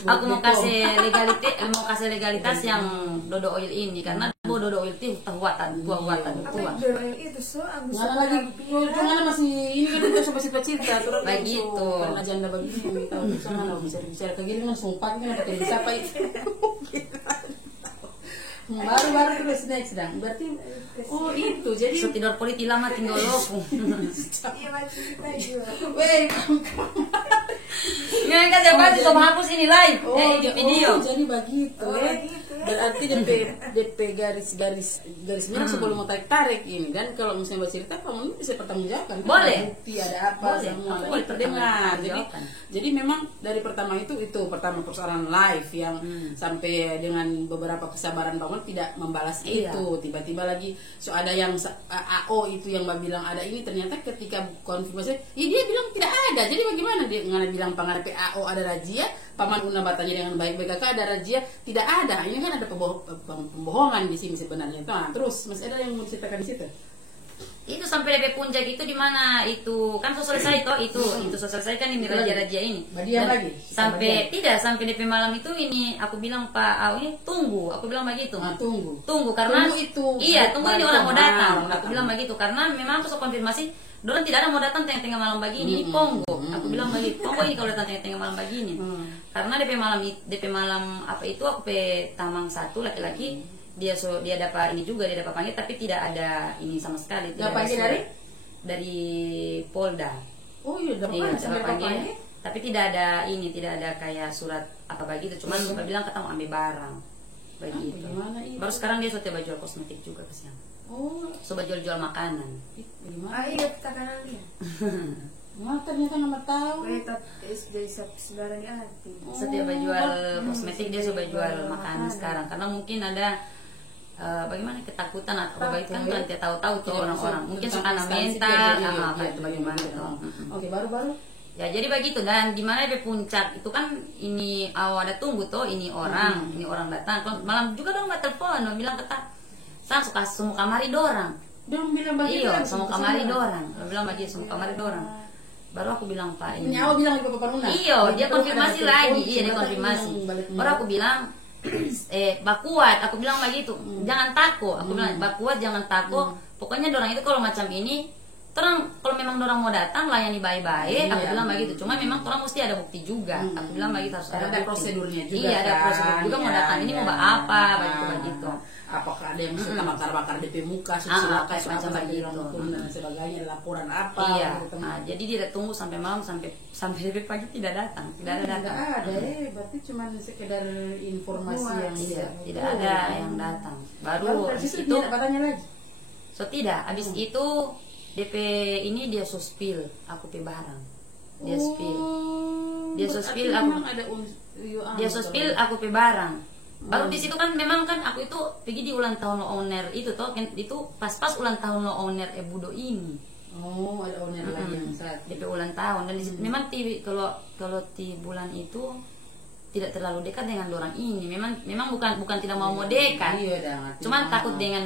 Aku mau kasih legalitas yang Dodo Oil ini, karena Dodo Oil itu buatan. Dodo Oil itu so aku Nggak lagi, jangan masih ini kan kita coba cerita terus begitu. Karena janda begini yang tahu sana bisa bicara kayak gini kan sumpah kan ada bisa apa itu. Baru terus next dong. Berarti itu jadi So tidur politik lama tinggal loku. Iya baca cerita juga. weh Nggak kan saya pasti coba hapus ini live, di video. Jadi begitu ya. Berarti DP garis-garisnya sebelum mau tarik ini, dan kalau misalnya bercerita kamu bisa pertanggungjawabkan. Boleh. Ada bukti ada apa semua. Aku boleh terdengar. pertanggungjawabkan. Jadi memang dari pertama itu pertama persoalan live yang sampai dengan beberapa kesabaran bangun tidak membalas itu. Tiba-tiba lagi ada yang AO itu yang bilang ada ini, ternyata ketika konfirmasi dia bilang tidak ada. Jadi bagaimana dia bilang pengarap AO ada razia, paman Una batanya dengan baik-baik kakak ada razia, tidak ada. Ini kan ada pembohongan di sini sebenarnya. Nah, terus masih ada yang mau diceritakan di situ? Itu sampai DP puncak itu di mana itu kan selesai toh itu selesai kan ini raja-raja ini. Badian lagi. Sampai DP malam itu ini aku bilang Pak Au ini tunggu, aku bilang begitu. Tunggu karena Tunggu itu. Iya, tunggu ini orang mau datang. Aku bilang begitu karena memang aku konfirmasi dorang tidak ada mau datang tengah-tengah malam begini, ini Ponggo. Aku bilang begitu, Ponggo ini kalau datang tengah-tengah malam begini. Karena DP malam apa itu aku pe tamang satu laki-laki, dia dapat ini juga, dia dapat panggil tapi tidak ada ini sama sekali. Tidak panggil dari Polda. Oh iya, dapat panggil. Tapi tidak ada ini, tidak ada kayak surat apa begitu, cuman mereka bilang ketemu ambil barang. Begitu. Baru sekarang dia sudah jual kosmetik juga ke siang. Oh, coba jual-jual makanan. Gimana? Iya, kita kanan dia. Nah, ternyata nggak tahu. SD saudara di hati. Setiap jual kosmetik dia coba jual makanan sekarang karena mungkin ada bagaimana ketakutan atau kan tidak tahu-tahu tuh orang-orang mungkin suka mental apa itu bagaimana tuh. Oke, baru-baru. Ya jadi begitu dan gimana di puncak itu kan ini awal ada tunggu tuh ini orang datang malam juga dong mbak telepon bilang kata sang suka semua kamari dorang. Dia bilang begitu. Iya semua kamari dorang. Dia bilang begitu semua kamari dorang. Baru aku bilang Pak ini. Nyawa bilang ke Bapak Nuna. Iya, dia konfirmasi lagi. Iya, dia konfirmasi. Baru aku bilang Bakuat, aku bilang begitu. Jangan takut. Aku bilang Bakuat jangan takut. Pokoknya dorang itu kalau macam ini, terang kalau memang dorang mau datang layani baik-baik. Aku bilang begitu. Cuma memang orang mesti ada bukti juga. Aku bilang begitu harus ada prosedurnya juga. Iya, ada prosedur juga mau datang. Ini mau apa? Begitu. Apakah ada yang suka bakar-bakar DP muka, semacam begitu dan sebagainya, laporan apa? Iya. Jadi dia tunggu sampai malam sampai DP pagi tidak datang, tidak ada datang. Tidak ada, berarti cuma sekedar informasi yang tidak ada yang datang. Baru itu tidak bertanya lagi. So tidak, habis itu DP ini dia suspil, aku pe barang. Dia spill. Dia suspil aku. Dia suspil aku pe barang. Baru di situ kan memang kan aku itu pergi di ulang tahun owner itu toh kan itu pas ulang tahun owner Budo ini. Oh, ada owner lagi yang saat DP ulang tahun dan di situ memang kalau di bulan itu tidak terlalu dekat dengan orang ini. Memang bukan tidak mau dekat. Iya, cuman takut dengan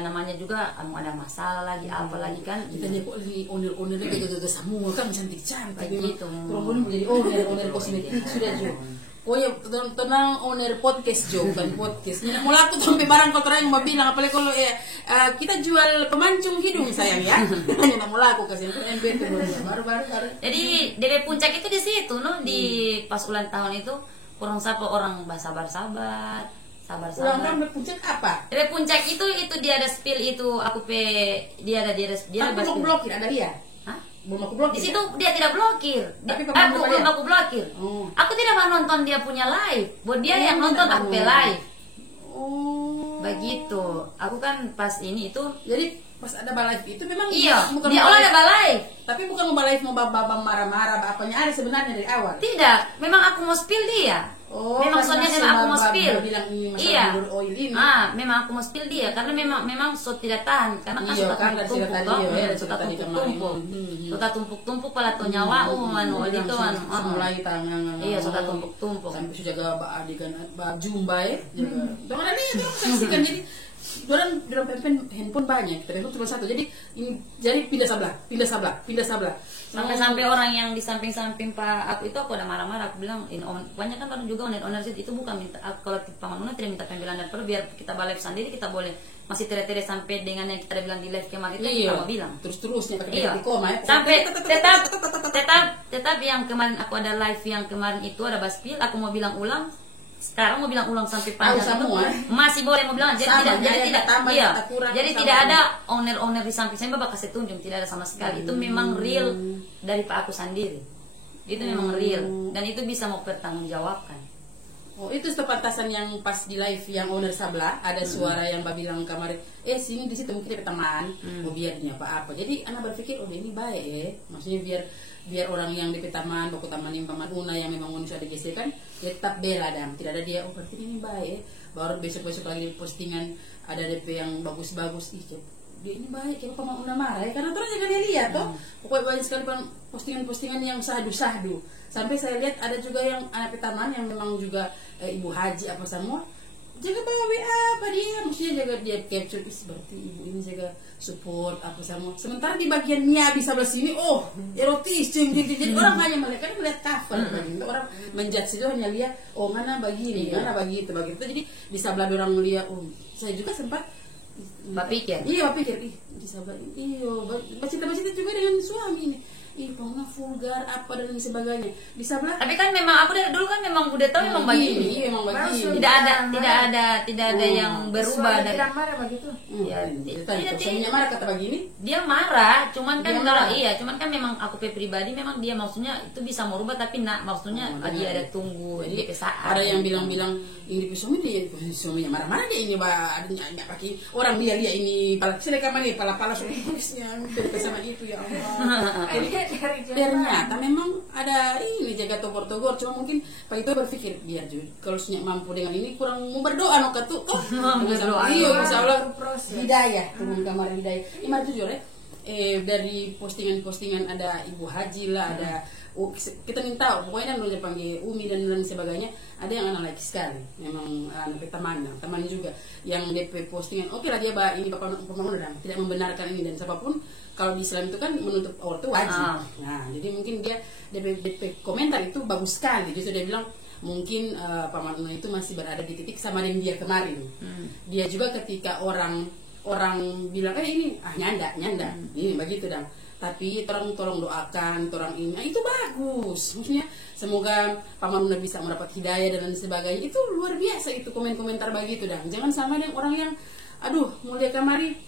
namanya juga ada masalah lagi apa lagi kan. Kita kok ini owner-ownernya gitu semua kan cantik-cantik gitu. Terus menjadi owner kosmetik sudah juga. Oh ya, tenang owner podcast Jo, bukan podcast. Mau laku sampai barang kotor yang mau bilang, apalagi kalau kita jual pemancung hidung sayang ya. Hanya mau laku kasih MB itu baru. Jadi dari puncak itu di situ, no di pas ulang tahun itu kurang sapa orang sabar. Ulang tahun berpuncak apa? Dari puncak itu dia ada spill itu aku dia ada tapi mau blokir ada dia. Belum aku blokir. Di situ dia tidak blokir. Belum aku blokir. Aku tidak mau nonton dia punya live. Buat dia yang nonton aku live. Oh. Begitu. Aku kan pas ini itu. Jadi pas ada live itu memang bukan dia ada live. Tapi bukan live mau babam marah-marah apanya ada sebenarnya dari awal. Tidak. Memang aku mau spill dia. Memang soalnya aku mau spill. Iya. Memang aku mau spill dia karena memang so tidak tahan karena kan suka tumpuk pala to nyawa itu mulai tangan. Iya, suka tumpuk. Sampai sudah jaga adegan jumba ya. Jangan ada itu saksikan jadi dorang handphone banyak, tapi cuma satu. Jadi pindah sebelah. Sampai orang yang di samping Pak aku itu aku udah marah-marah. Aku bilang ini banyak kan orang juga owner itu bukan minta kalau Paman Nuna tidak minta pembelaan dan perlu biar kita live sendiri kita boleh masih tere-tere sampai dengan yang kita bilang di live kemarin itu kita mau bilang terus-terusnya pakai koma ya. Sampai tetap yang kemarin aku ada live yang kemarin itu ada baspil aku mau bilang ulang. Sekarang mau bilang ulang sampai panjang masih boleh mau bilang jadi tidak ada owner di samping saya bapak kasih tunjuk tidak ada sama sekali itu memang real dari Pak aku sendiri itu memang real dan itu bisa mau pertanggungjawabkan. Oh itu sepatasan yang pas di live yang owner sebelah ada suara yang bilang kemarin sini di situ mungkin ada teman biar dia apa jadi anak berpikir ini baik maksudnya biar orang yang di taman baku taman yang Paman Nuna yang memang sudah digeserkan dia tetap bela dan tidak ada dia berarti ini baik baru besok lagi postingan ada DP yang bagus-bagus dia ini baik kalau Paman Nuna marah karena terus jangan lihat toh pokoknya banyak sekali postingan yang sahdu sampai saya lihat ada juga yang anak taman yang memang juga ibu haji apa semua jaga bawa WA apa dia maksudnya jaga dia capture berarti ibu ini jaga support apa sama sementara di bagian Miabi sebelah sini erotis jadi orang hanya melihat cover orang menjudge itu hanya lihat mana begini mana begitu jadi di sebelah orang melihat saya juga sempat berpikir di sebelah baca juga dengan suami ini pengen vulgar apa dan sebagainya di sebelah tapi kan memang aku dari dulu kan memang udah tahu memang begini tidak ada yang berubah dari marah begitu dia marah kata begini dia marah cuman kan memang aku pribadi memang dia maksudnya itu bisa merubah tapi maksudnya dia ada tunggu jadi saat ada yang bilang ini suaminya marah-marah dia ini adanya pakai orang dia ini pala suaminya sama itu ya Allah ternyata memang ada ini jaga togor-togor, cuma mungkin Pak itu berpikir biar kalau sudah mampu dengan ini kurang mau berdoa no katu toh berdoa iya insya Allah hidayah turun kamar hidayah ini mari jujur ya dari postingan-postingan ada ibu haji lah ada kita minta pokoknya udah panggil Umi dan lain sebagainya ada yang anak lagi sekali memang anak teman juga yang DP postingan oke lah dia ini bapak pembangunan tidak membenarkan ini dan siapapun kalau di Islam itu kan menutup aurat itu wajib nah jadi mungkin dia DP komentar itu bagus sekali justru dia bilang mungkin Pak Manuna itu masih berada di titik sama dengan dia kemarin dia juga ketika orang bilang ini nyanda ini begitu dong tapi tolong doakan orang ini itu bagus maksudnya semoga Pak Manuna bisa mendapat hidayah dan lain sebagainya itu luar biasa itu komentar begitu dan jangan sama dengan orang yang aduh mulia kamari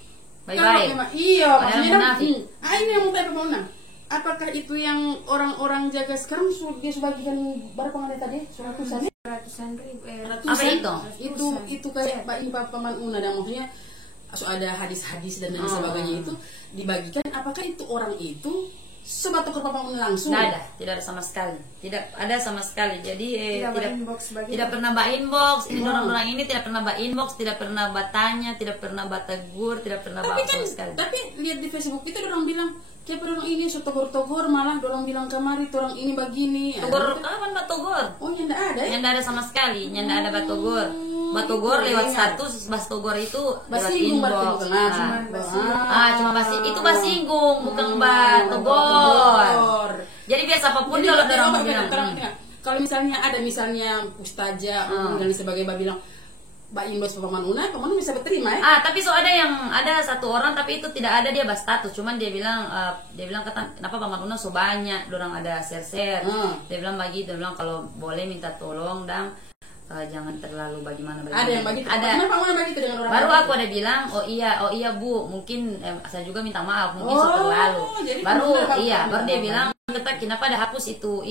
baik-baik iya maksudnya ini yang mau Pak Manuna apakah itu yang orang-orang jaga sekarang dia sebagian berapa pengadil tadi ratusan ribu itu kayak Pak Manuna dan maksudnya ada hadis-hadis dan lain sebagainya itu dibagikan apakah itu orang itu sobat tukar Pak Manuna langsung tidak ada sama sekali jadi tidak pernah mbak inbox ini orang-orang ini tidak pernah mbak inbox tidak pernah tanya tidak pernah tegur tidak pernah sama sekali tapi lihat di Facebook itu orang bilang kayak orang ini so togor-togor malah orang bilang kemari orang ini begini togor kapan mbak togor yang tidak ada ya? Yang tidak ada sama sekali yang tidak ada batogor batogor lewat status batogor itu lewat inbox cuma itu basinggung bukan batogor jadi biasa apapun kalau ada orang bilang kalau misalnya ustazah dan sebagainya bilang Mbak Inbos Pak Manuna bisa berterima ya? Tapi ada satu orang tapi itu tidak ada dia bahas status, cuman dia bilang kenapa Pak Manuna so banyak, dorang ada share. Dia bilang dia bilang kalau boleh minta tolong dan jangan terlalu bagaimana. Ada yang begitu. Ada. Kenapa begitu dengan orang? Baru aku ada bilang, oh iya Bu, mungkin saya juga minta maaf, mungkin so terlalu. Baru dia bilang kenapa ada hapus itu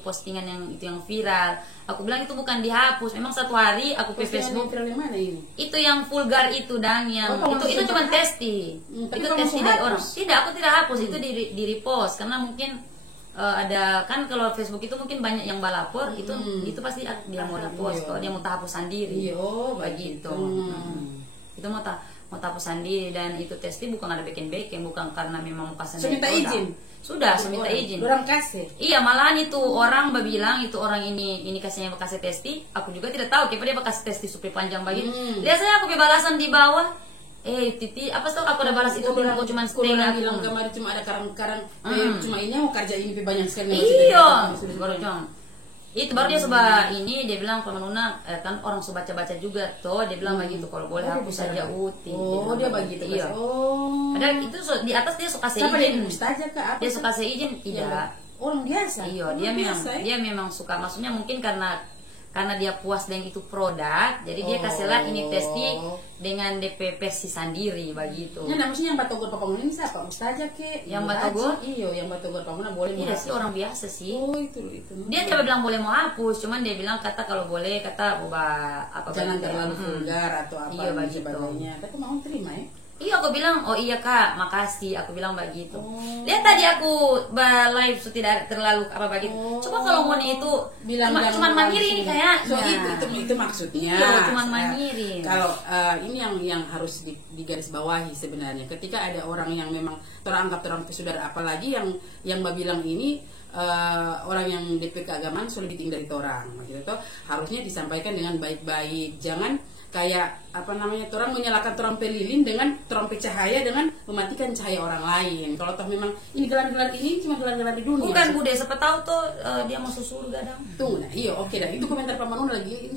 postingan yang viral. Aku bilang itu bukan dihapus, memang satu hari aku ke Facebook. Yang mana ini? Itu yang vulgar itu itu cuma testi. Itu testi dari orang. Tidak, aku tidak hapus, itu di repost karena mungkin ada kan kalau Facebook itu mungkin banyak yang balapor itu pasti dia mau repost kok dia mau tahapusan diri begitu itu mau tahapusan diri dan itu testi bukan ada backing bukan karena memang mau kasih sudah minta izin orang kasih iya malahan itu orang bilang itu orang ini kasihnya kasih testi aku juga tidak tahu kenapa dia kasih testi super panjang begitu lihat saya aku balasan di bawah Titi, apa sih aku udah balas itu aku cuma setengah bilang kemarin cuma ada karang-karang cuma ini mau kerja ini banyak sekali iya baru jam itu baru dia coba ini dia bilang Pak Manuna kan orang so baca-baca juga tuh dia bilang begitu kalau boleh hapus saja Uti dia begitu iya ada itu di atas dia suka kasih izin dia suka kasih izin tidak orang biasa iya dia memang suka maksudnya mungkin karena dia puas dengan itu produk, jadi dia kasihlah ini testi dengan DP versi sendiri begitu. Nah, maksudnya yang batogor Pak Manuna ini siapa? Ustazah ke? Yang batogor? Iya, yang batogor Pak Manuna boleh. Tidak sih orang biasa sih. Oh itu. Dia tidak bilang boleh mau hapus, cuman dia bilang kalau boleh jangan terlalu vulgar atau apa begitu. Sebagainya. Tapi mau terima ya? Iya aku bilang oh iya Kak makasih aku bilang begitu. Lihat tadi aku live tidak terlalu begitu. Coba kalau mau itu bilang cuma mandiri ini kayaknya. Itu maksudnya. Iya cuma mandiri. Kalau ini yang harus digarisbawahi sebenarnya. Ketika ada orang yang memang teranggap saudara apalagi yang bilang ini orang yang DP keagamaan sudah lebih tinggi dari orang, gitu toh harusnya disampaikan dengan baik-baik, jangan kayak orang menyalakan trompet lilin dengan trompet cahaya dengan mematikan cahaya orang lain. Kalau toh memang ini gelar-gelar ini cuma gelar-gelar di dunia. Bukan Bude, siapa tahu tuh dia masuk surga dong. Tunggu iya oke dah. Itu komentar Pak Manuna lagi.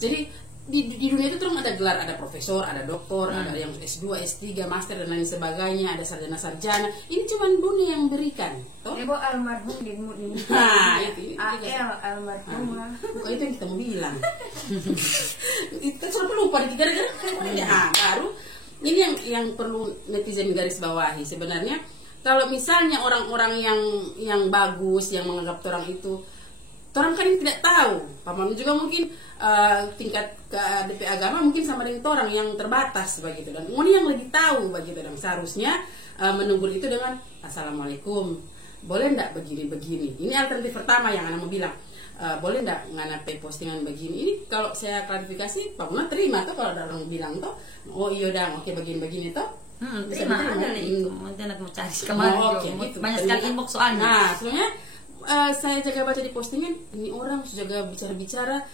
Jadi di dunia itu terus ada gelar, ada profesor, ada doktor, ada yang S2, S3, master dan lain sebagainya, ada sarjana-sarjana. Ini cuma dunia yang berikan. Ibu almarhum di ini. Nah, itu almarhum. Bukan itu yang kita mau bilang. Itu sudah lupa gara-gara baru. Ini yang perlu netizen garis bawahi sebenarnya. Kalau misalnya orang-orang yang bagus yang menganggap orang itu orang kan tidak tahu. Paman juga mungkin tingkat ke DP agama mungkin sama dengan orang yang terbatas begitu, dan ini yang lebih tahu begitu, dan seharusnya menunggu itu dengan assalamualaikum, boleh ndak begini-begini. Ini alternatif pertama yang anak mau bilang. Boleh ndak ngana postingan begini. Ini kalau saya klarifikasi, Pak Muna terima tuh kalau ada orang bilang tuh, oh iya dong, oke begini-begini tuh. Terima ada itu. Nanti anak mau cari kemarin. Gitu. Banyak sekali inbox soalnya. Nah, sebenarnya saya jaga baca di postingan, ini orang jaga bicara-bicara,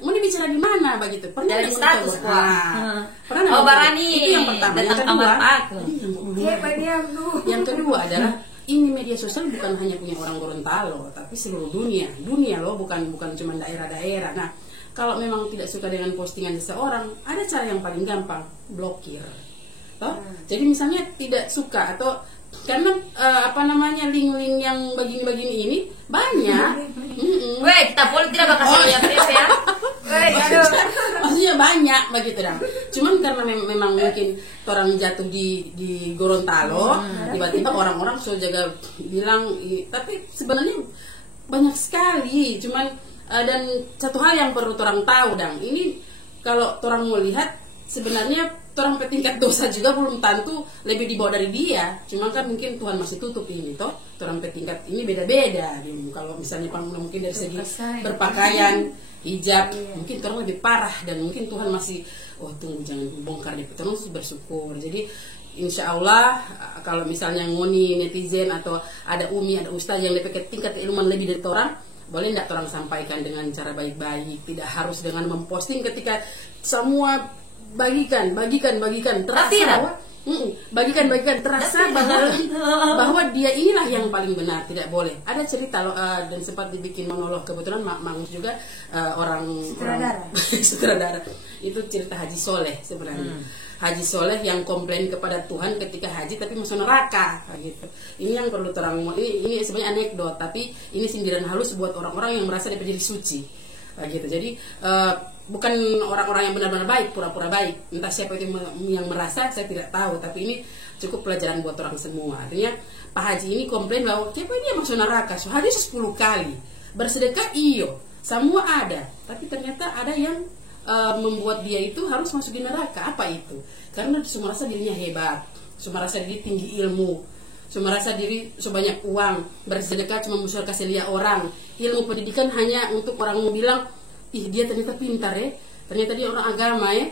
mau bicara di mana begitu? Pernah dari status pernah Barani itu yang pertama. Yang kedua, yang kedua adalah ini media sosial bukan hanya punya orang Gorontalo, tapi seluruh dunia loh, bukan cuma daerah-daerah. Nah, kalau memang tidak suka dengan postingan seseorang, ada cara yang paling gampang, blokir. Toh? Jadi misalnya tidak suka atau karena link-link yang begini-begini ini banyak. Weh, kita boleh tidak bakal ya, ya. Maksudnya banyak begitu dah. Cuman karena memang mungkin orang jatuh di Gorontalo, tiba-tiba orang-orang sudah jaga bilang, tapi sebenarnya banyak sekali. Cuman dan satu hal yang perlu orang tahu dang, ini kalau orang mau lihat sebenarnya orang tingkat dosa juga belum tentu lebih di bawah dari dia. Cuma kan mungkin Tuhan masih tutup ini toh. Orang tingkat ini beda-beda. Kalau misalnya mungkin dari segi berpakaian, hijab, mungkin orang lebih parah, dan mungkin Tuhan masih tunggu jangan bongkar deh. Orang bersyukur. Jadi insya Allah kalau misalnya ngoni netizen atau ada umi, ada ustaz yang lebih tingkat keilmuan lebih dari orang, boleh tidak orang sampaikan dengan cara baik-baik, tidak harus dengan memposting ketika semua bagikan terasa bahwa dia inilah yang paling benar. Tidak boleh. Ada cerita dan sempat dibikin monolog, kebetulan Mangus juga orang sutradara. Itu cerita Haji Soleh sebenarnya. Haji Soleh yang komplain kepada Tuhan ketika haji tapi masuk neraka gitu. Ini yang perlu terang. Ini sebenarnya anekdot, tapi ini sindiran halus buat orang-orang yang merasa dia menjadi suci gitu. Jadi bukan orang-orang yang benar-benar baik, pura-pura baik. Entah siapa itu yang merasa, saya tidak tahu. Tapi ini cukup pelajaran buat orang semua. Artinya Pak Haji ini komplain bahwa siapa ini yang masuk neraka. So, hadis 10 kali bersedekah iyo, semua ada. Tapi ternyata ada yang membuat dia itu harus masuk di neraka. Apa itu? Karena semua rasa dirinya hebat, semua rasa diri tinggi ilmu, semua rasa diri sebanyak uang, bersedekah cuma musuh kasih lihat orang. Ilmu pendidikan hanya untuk orang mau bilang, ih dia ternyata pintar ya, ternyata dia orang agama ya,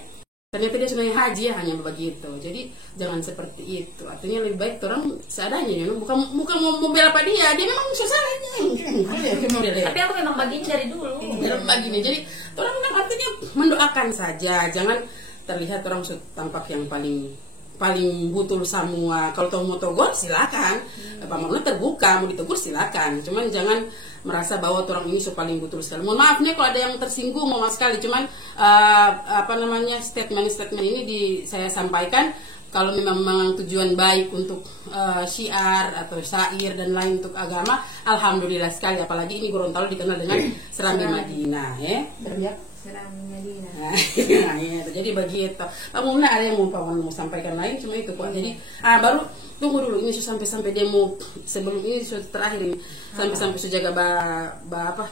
ternyata dia sudah haji ya, hanya begitu. Jadi jangan seperti itu. Artinya lebih baik orang seadanya ya, bukan mau membela apa dia memang susahnya. Tapi aku memang begini dari dulu. Begini. Jadi orang memang artinya mendoakan saja, jangan terlihat orang tampak yang paling butuh semua. Kalau mau tegur silakan, Pak Maulana terbuka, mau ditegur silakan. Cuman jangan merasa bahwa orang ini paling butuh sekali. Mohon maaf nih kalau ada yang tersinggung, mohon maaf sekali. Cuman statement ini saya sampaikan kalau memang tujuan baik untuk syiar atau syair dan lain untuk agama, alhamdulillah sekali. Apalagi ini Gorontalo dikenal dengan Serambi Madinah ya. Serambi Madinah. Nah, ya, jadi begitu. Pak Muna ada yang mau sampaikan lain, cuma itu kok. Jadi baru tunggu dulu ini sampai demo sebelum ini sudah terakhir ini sampai sudah jaga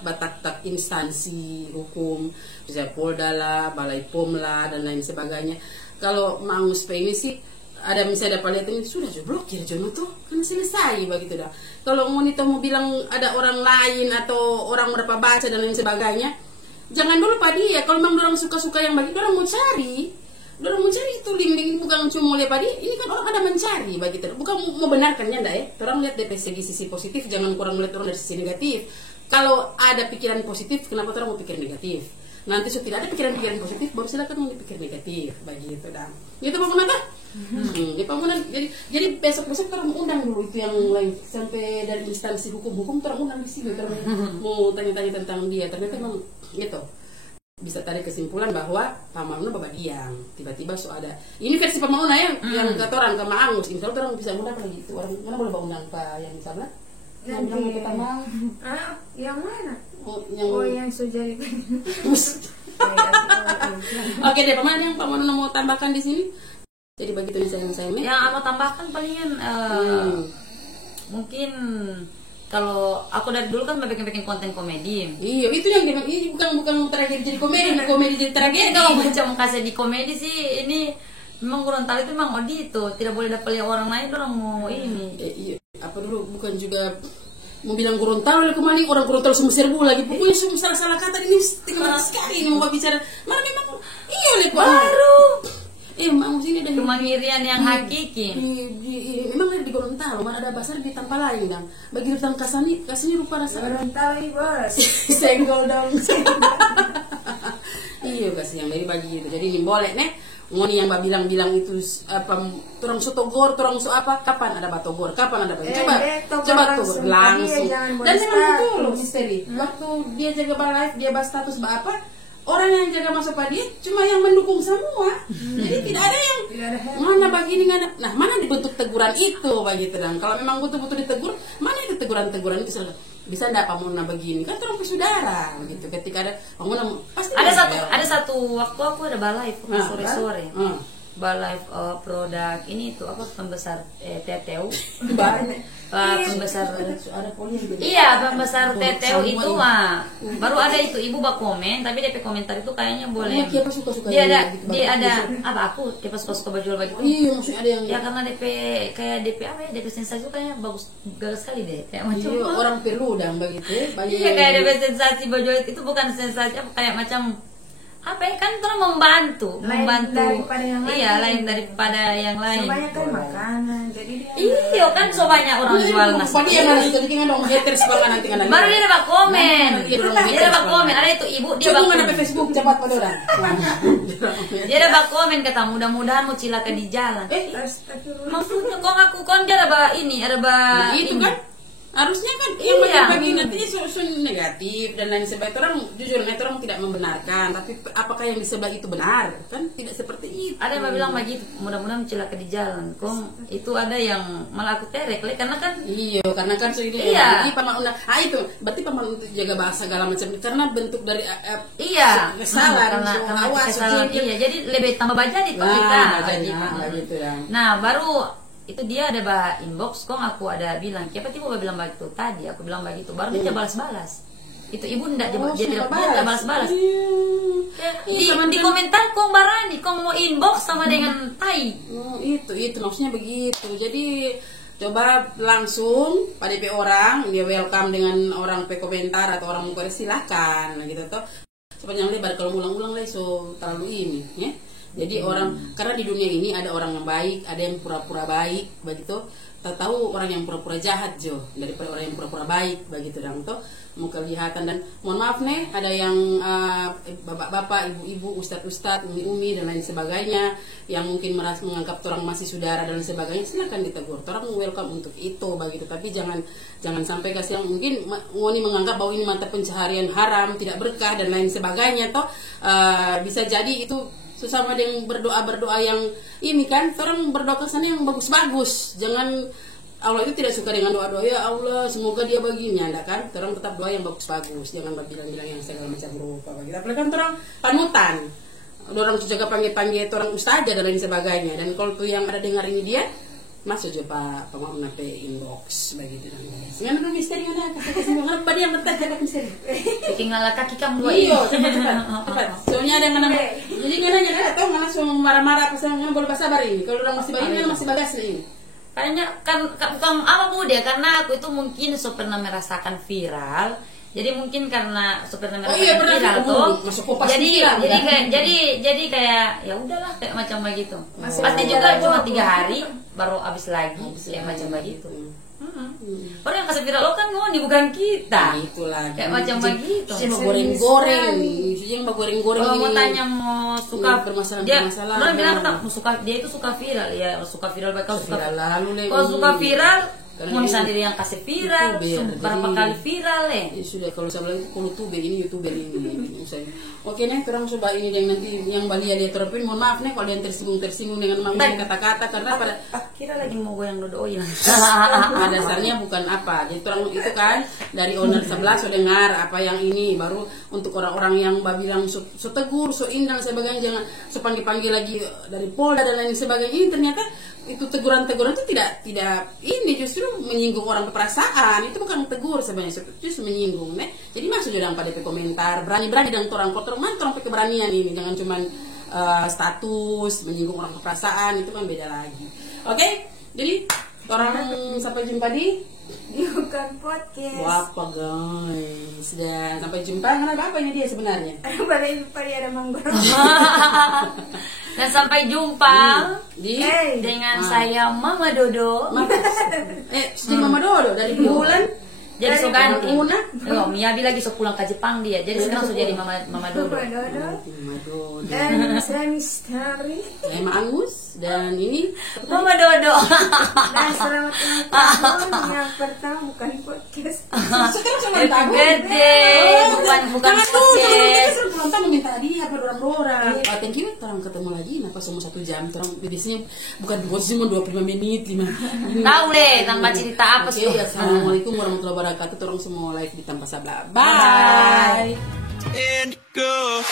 batak instansi hukum, sudah Polda lah, Balai Pom lah dan lain sebagainya. Kalau Mangus ini sih ada misalnya dapat lihat ini sudah blokir jono tuh kan selesai begitu dah. Kalau mau bilang ada orang lain atau orang berapa baca dan lain sebagainya, jangan dulu Pak dia. Kalau memang orang suka-suka yang bagi, orang mau cari itu link bukan cuma lihat Pak dia. Ini kan orang ada mencari begitu. Bukan membenarkannya enggak ya. Orang lihat dari sisi positif, jangan kurang melihat orang dari sisi negatif. Kalau ada pikiran positif, kenapa orang mau pikir negatif? Nanti sudah tidak ada pikiran-pikiran positif, baru silakan mau dipikir negatif begitu dah. Gitu Pak Munata? Di Pak Munata. Jadi besok orang undang dulu itu yang lain sampai dari instansi hukum orang undang di sini karena mau tanya-tanya tentang dia. Ternyata memang gitu. Bisa tarik kesimpulan bahwa Pak Maulana bapak diam, tiba-tiba ada ini versi Pak Maulana yang kata orang ke Mangus. Insya Allah orang bisa undang lagi itu orang mana boleh undang Pak yang salah yang bilang kita mau yang mana? Yang sujari. Oke deh, Pak Maulana mau tambahkan di sini. Jadi begitu nih sayang-sayangnya. Yang mau tambahkan palingan mungkin kalau aku dari dulu kan bikin konten komedi. Iya, itu yang ini bukan tragedi jadi komedi, komedi jadi tragedi. Kalau macam kasih di komedi sih ini memang Gorontalo itu memang odito, tidak boleh dapat lihat orang lain orang mau ini. Iya, apa dulu bukan juga mau bilang Gorontalo kembali orang Gorontalo semua serbu lagi. Pokoknya semua salah kata ini tengah sekali ini mau bicara. Mana memang iya lepas Baru mau sini ada kemandirian yang hakiki. Memang ada di Gorontalo, mana ada pasar di tempat lain dong. Bagi tentang kasani rupa rasa Gorontalo bos. senggol dong. Iya kasih yang dari bagi itu. Jadi ini boleh nih. Ngoni yang bilang itu apa turang sotogor, turang so apa? Kapan ada batogor? Kapan ada batogor? Coba togor langsung. Dan memang betul loh misteri. Waktu dia jaga live, dia bahas status apa? Orang yang jaga masuk pada dia cuma yang mendukung semua. Jadi tidak ada yang mana begini nggak ada. Nah mana dibentuk teguran itu begitu dan kalau memang betul-betul ditegur, mana itu teguran itu bisa enggak pamona begini kan orang saudara gitu. Ketika ada pamona pasti ada satu waktu aku ada balai sore-sore. Balai produk ini itu apa pembesar TTU. Pembesar pembesar TTU itu mah baru ada itu ibu bak komen tapi DP komentar itu kayaknya boleh dia ada apa aku dia suka baju begitu iya maksudnya ada yang ya karena DP kayak DP apa ya DP sensasi itu kayaknya bagus sekali deh kayak macam orang perlu dan begitu iya kayak DP sensasi baju itu bukan sensasi apa kayak macam apa ya kan terus membantu daripada yang lain. Iya lain daripada yang lain Sebanyak kan makanan jadi dia iya kan so banyak orang jual nasi baru dia dapat komen ada itu ibu dia dapat Facebook cepat pada orang dia dapat komen kata mudah-mudahan mau cilaka di jalan maksudnya kok dia ada ini itu kan harusnya kan yang bagi nantinya solusi negatif dan lain sebagainya. Orang jujur orang tidak membenarkan, tapi apakah yang di sebelah itu benar? Kan tidak seperti itu. Ada yang bilang begitu, mudah-mudahan celaka di jalan. Kong itu ada yang malah aku terek, karena kan karena kan ini jadi pemauna. Itu berarti pemauna untuk jaga bahasa segala macam karena bentuk dari kesalahan, kesalahan. Iya, jadi lebih tambah baca di kita. Gitu ya. Nah, baru itu dia ada inbox kok aku ada bilang siapa tiba bilang begitu tadi aku bilang begitu baru dia balas-balas itu ibu ndak dia tidak balas-balas di komentar kok barani kok mau inbox sama dengan tai itu maksudnya begitu jadi coba langsung pada DP orang dia welcome dengan orang pe komentar atau orang mau silakan gitu toh sepanjang lebar kalau ulang-ulang lah so terlalu ini ya. Jadi orang karena di dunia ini ada orang yang baik, ada yang pura-pura baik, begitu. Tahu orang yang pura-pura jahat jo daripada orang yang pura-pura baik, begitu dong tuh. Mau kelihatan dan mohon maaf nih, ada yang bapak-bapak, ibu-ibu, ustadz-ustadz, umi-umi dan lain sebagainya yang mungkin merasa menganggap orang masih saudara dan sebagainya, silakan ditegur. Orang welcome untuk itu, begitu. Tapi jangan sampai kasih yang mungkin ngoni menganggap bahwa ini mata pencaharian haram, tidak berkah dan lain sebagainya toh bisa jadi itu sesama yang berdoa yang ini kan orang berdoa ke sana yang bagus-bagus jangan Allah itu tidak suka dengan doa-doa ya Allah semoga dia baginya enggak kan orang tetap doa yang bagus-bagus jangan bilang-bilang yang segala macam rupa begitu apalagi kan orang panutan orang juga panggil orang ustazah dan lain sebagainya dan kalau tuh yang ada dengar ini dia masuk aja pak mau nape inbox begitu dan dengan ada misteri mana kasih apa dia yang bertanya ada misteri tinggal kaki kamu dua iya cepat soalnya ada yang jadi nggak nanya tahu mana semua marah-marah pas nggak boleh sabar ini kalau orang masih bayi masih bagas ini kayaknya kan bukan apa muda karena aku itu mungkin so pernah merasakan viral jadi mungkin karena so pernah merasakan viral tuh jadi kayak ya udahlah kayak macam begitu pasti juga cuma 3 hari baru habis lagi kayak macam begitu orang yang kasih viral lo kan ngoni bukan kita itulah kayak macam begitu sih goreng-goreng yang goreng-goreng kalau mau tanya mau suka bermasalah orang bilang kata dia itu suka viral ya suka viral bakal suka lalu kalau suka viral mau sendiri yang kasih viral berapa kali viral sudah kalau saya bilang kalau youtuber ini oke nih orang coba ini yang nanti yang Bali dia terapin mohon maaf nih kalau yang tersinggung dengan mama kata-kata karena pada kira lagi mau goyang dodo ya dasarnya bukan apa jadi orang itu kan dari owner sebelah so dengar apa yang ini, baru untuk orang-orang yang bilang so tegur, so indah dan sebagainya, jangan so panggil-panggil lagi dari Polda dan lain sebagainya. Ini ternyata itu teguran-teguran itu tidak ini justru menyinggung orang perasaan, itu bukan tegur sebenarnya, justru menyinggung jadi masuk dalam pada komentar berani-berani dan orang pakai keberanian ini, jangan cuman status menyinggung orang perasaan, itu kan beda lagi. Oke, jadi orang sampai jumpa di Bukan podcast. Wapa guys, dan sampai jumpa. Kenapa ini dia sebenarnya? Pada jumpa dia ada manggoro. Dan sampai jumpa dengan Ah. saya Mama Dodo. Si Mama Dodo dari bulan. Jadi so ganti. Una. Oh, Miyabi lagi so pulang ke Jepang dia. Jadi sekarang so jadi Mama Dodo. Mama Dodo. Dan saya Misteri. Saya Ma Angus dan ini Mama Dodo. Dan selamat ulang tahun yang pertama bukan podcast. sekarang sama Happy birthday. Bukan podcast. Belum tahu minta hadiah apa dorang-dorang. Thank you, orang ketemu lagi. Kenapa semua 1 jam? Orang biasanya bukan podcast cuma 25 menit, 5. Tahu deh tanpa cerita apa sih. Oke, assalamualaikum warahmatullahi wabarakatuh. Orang semua live di tanpa sabla. Bye. And go.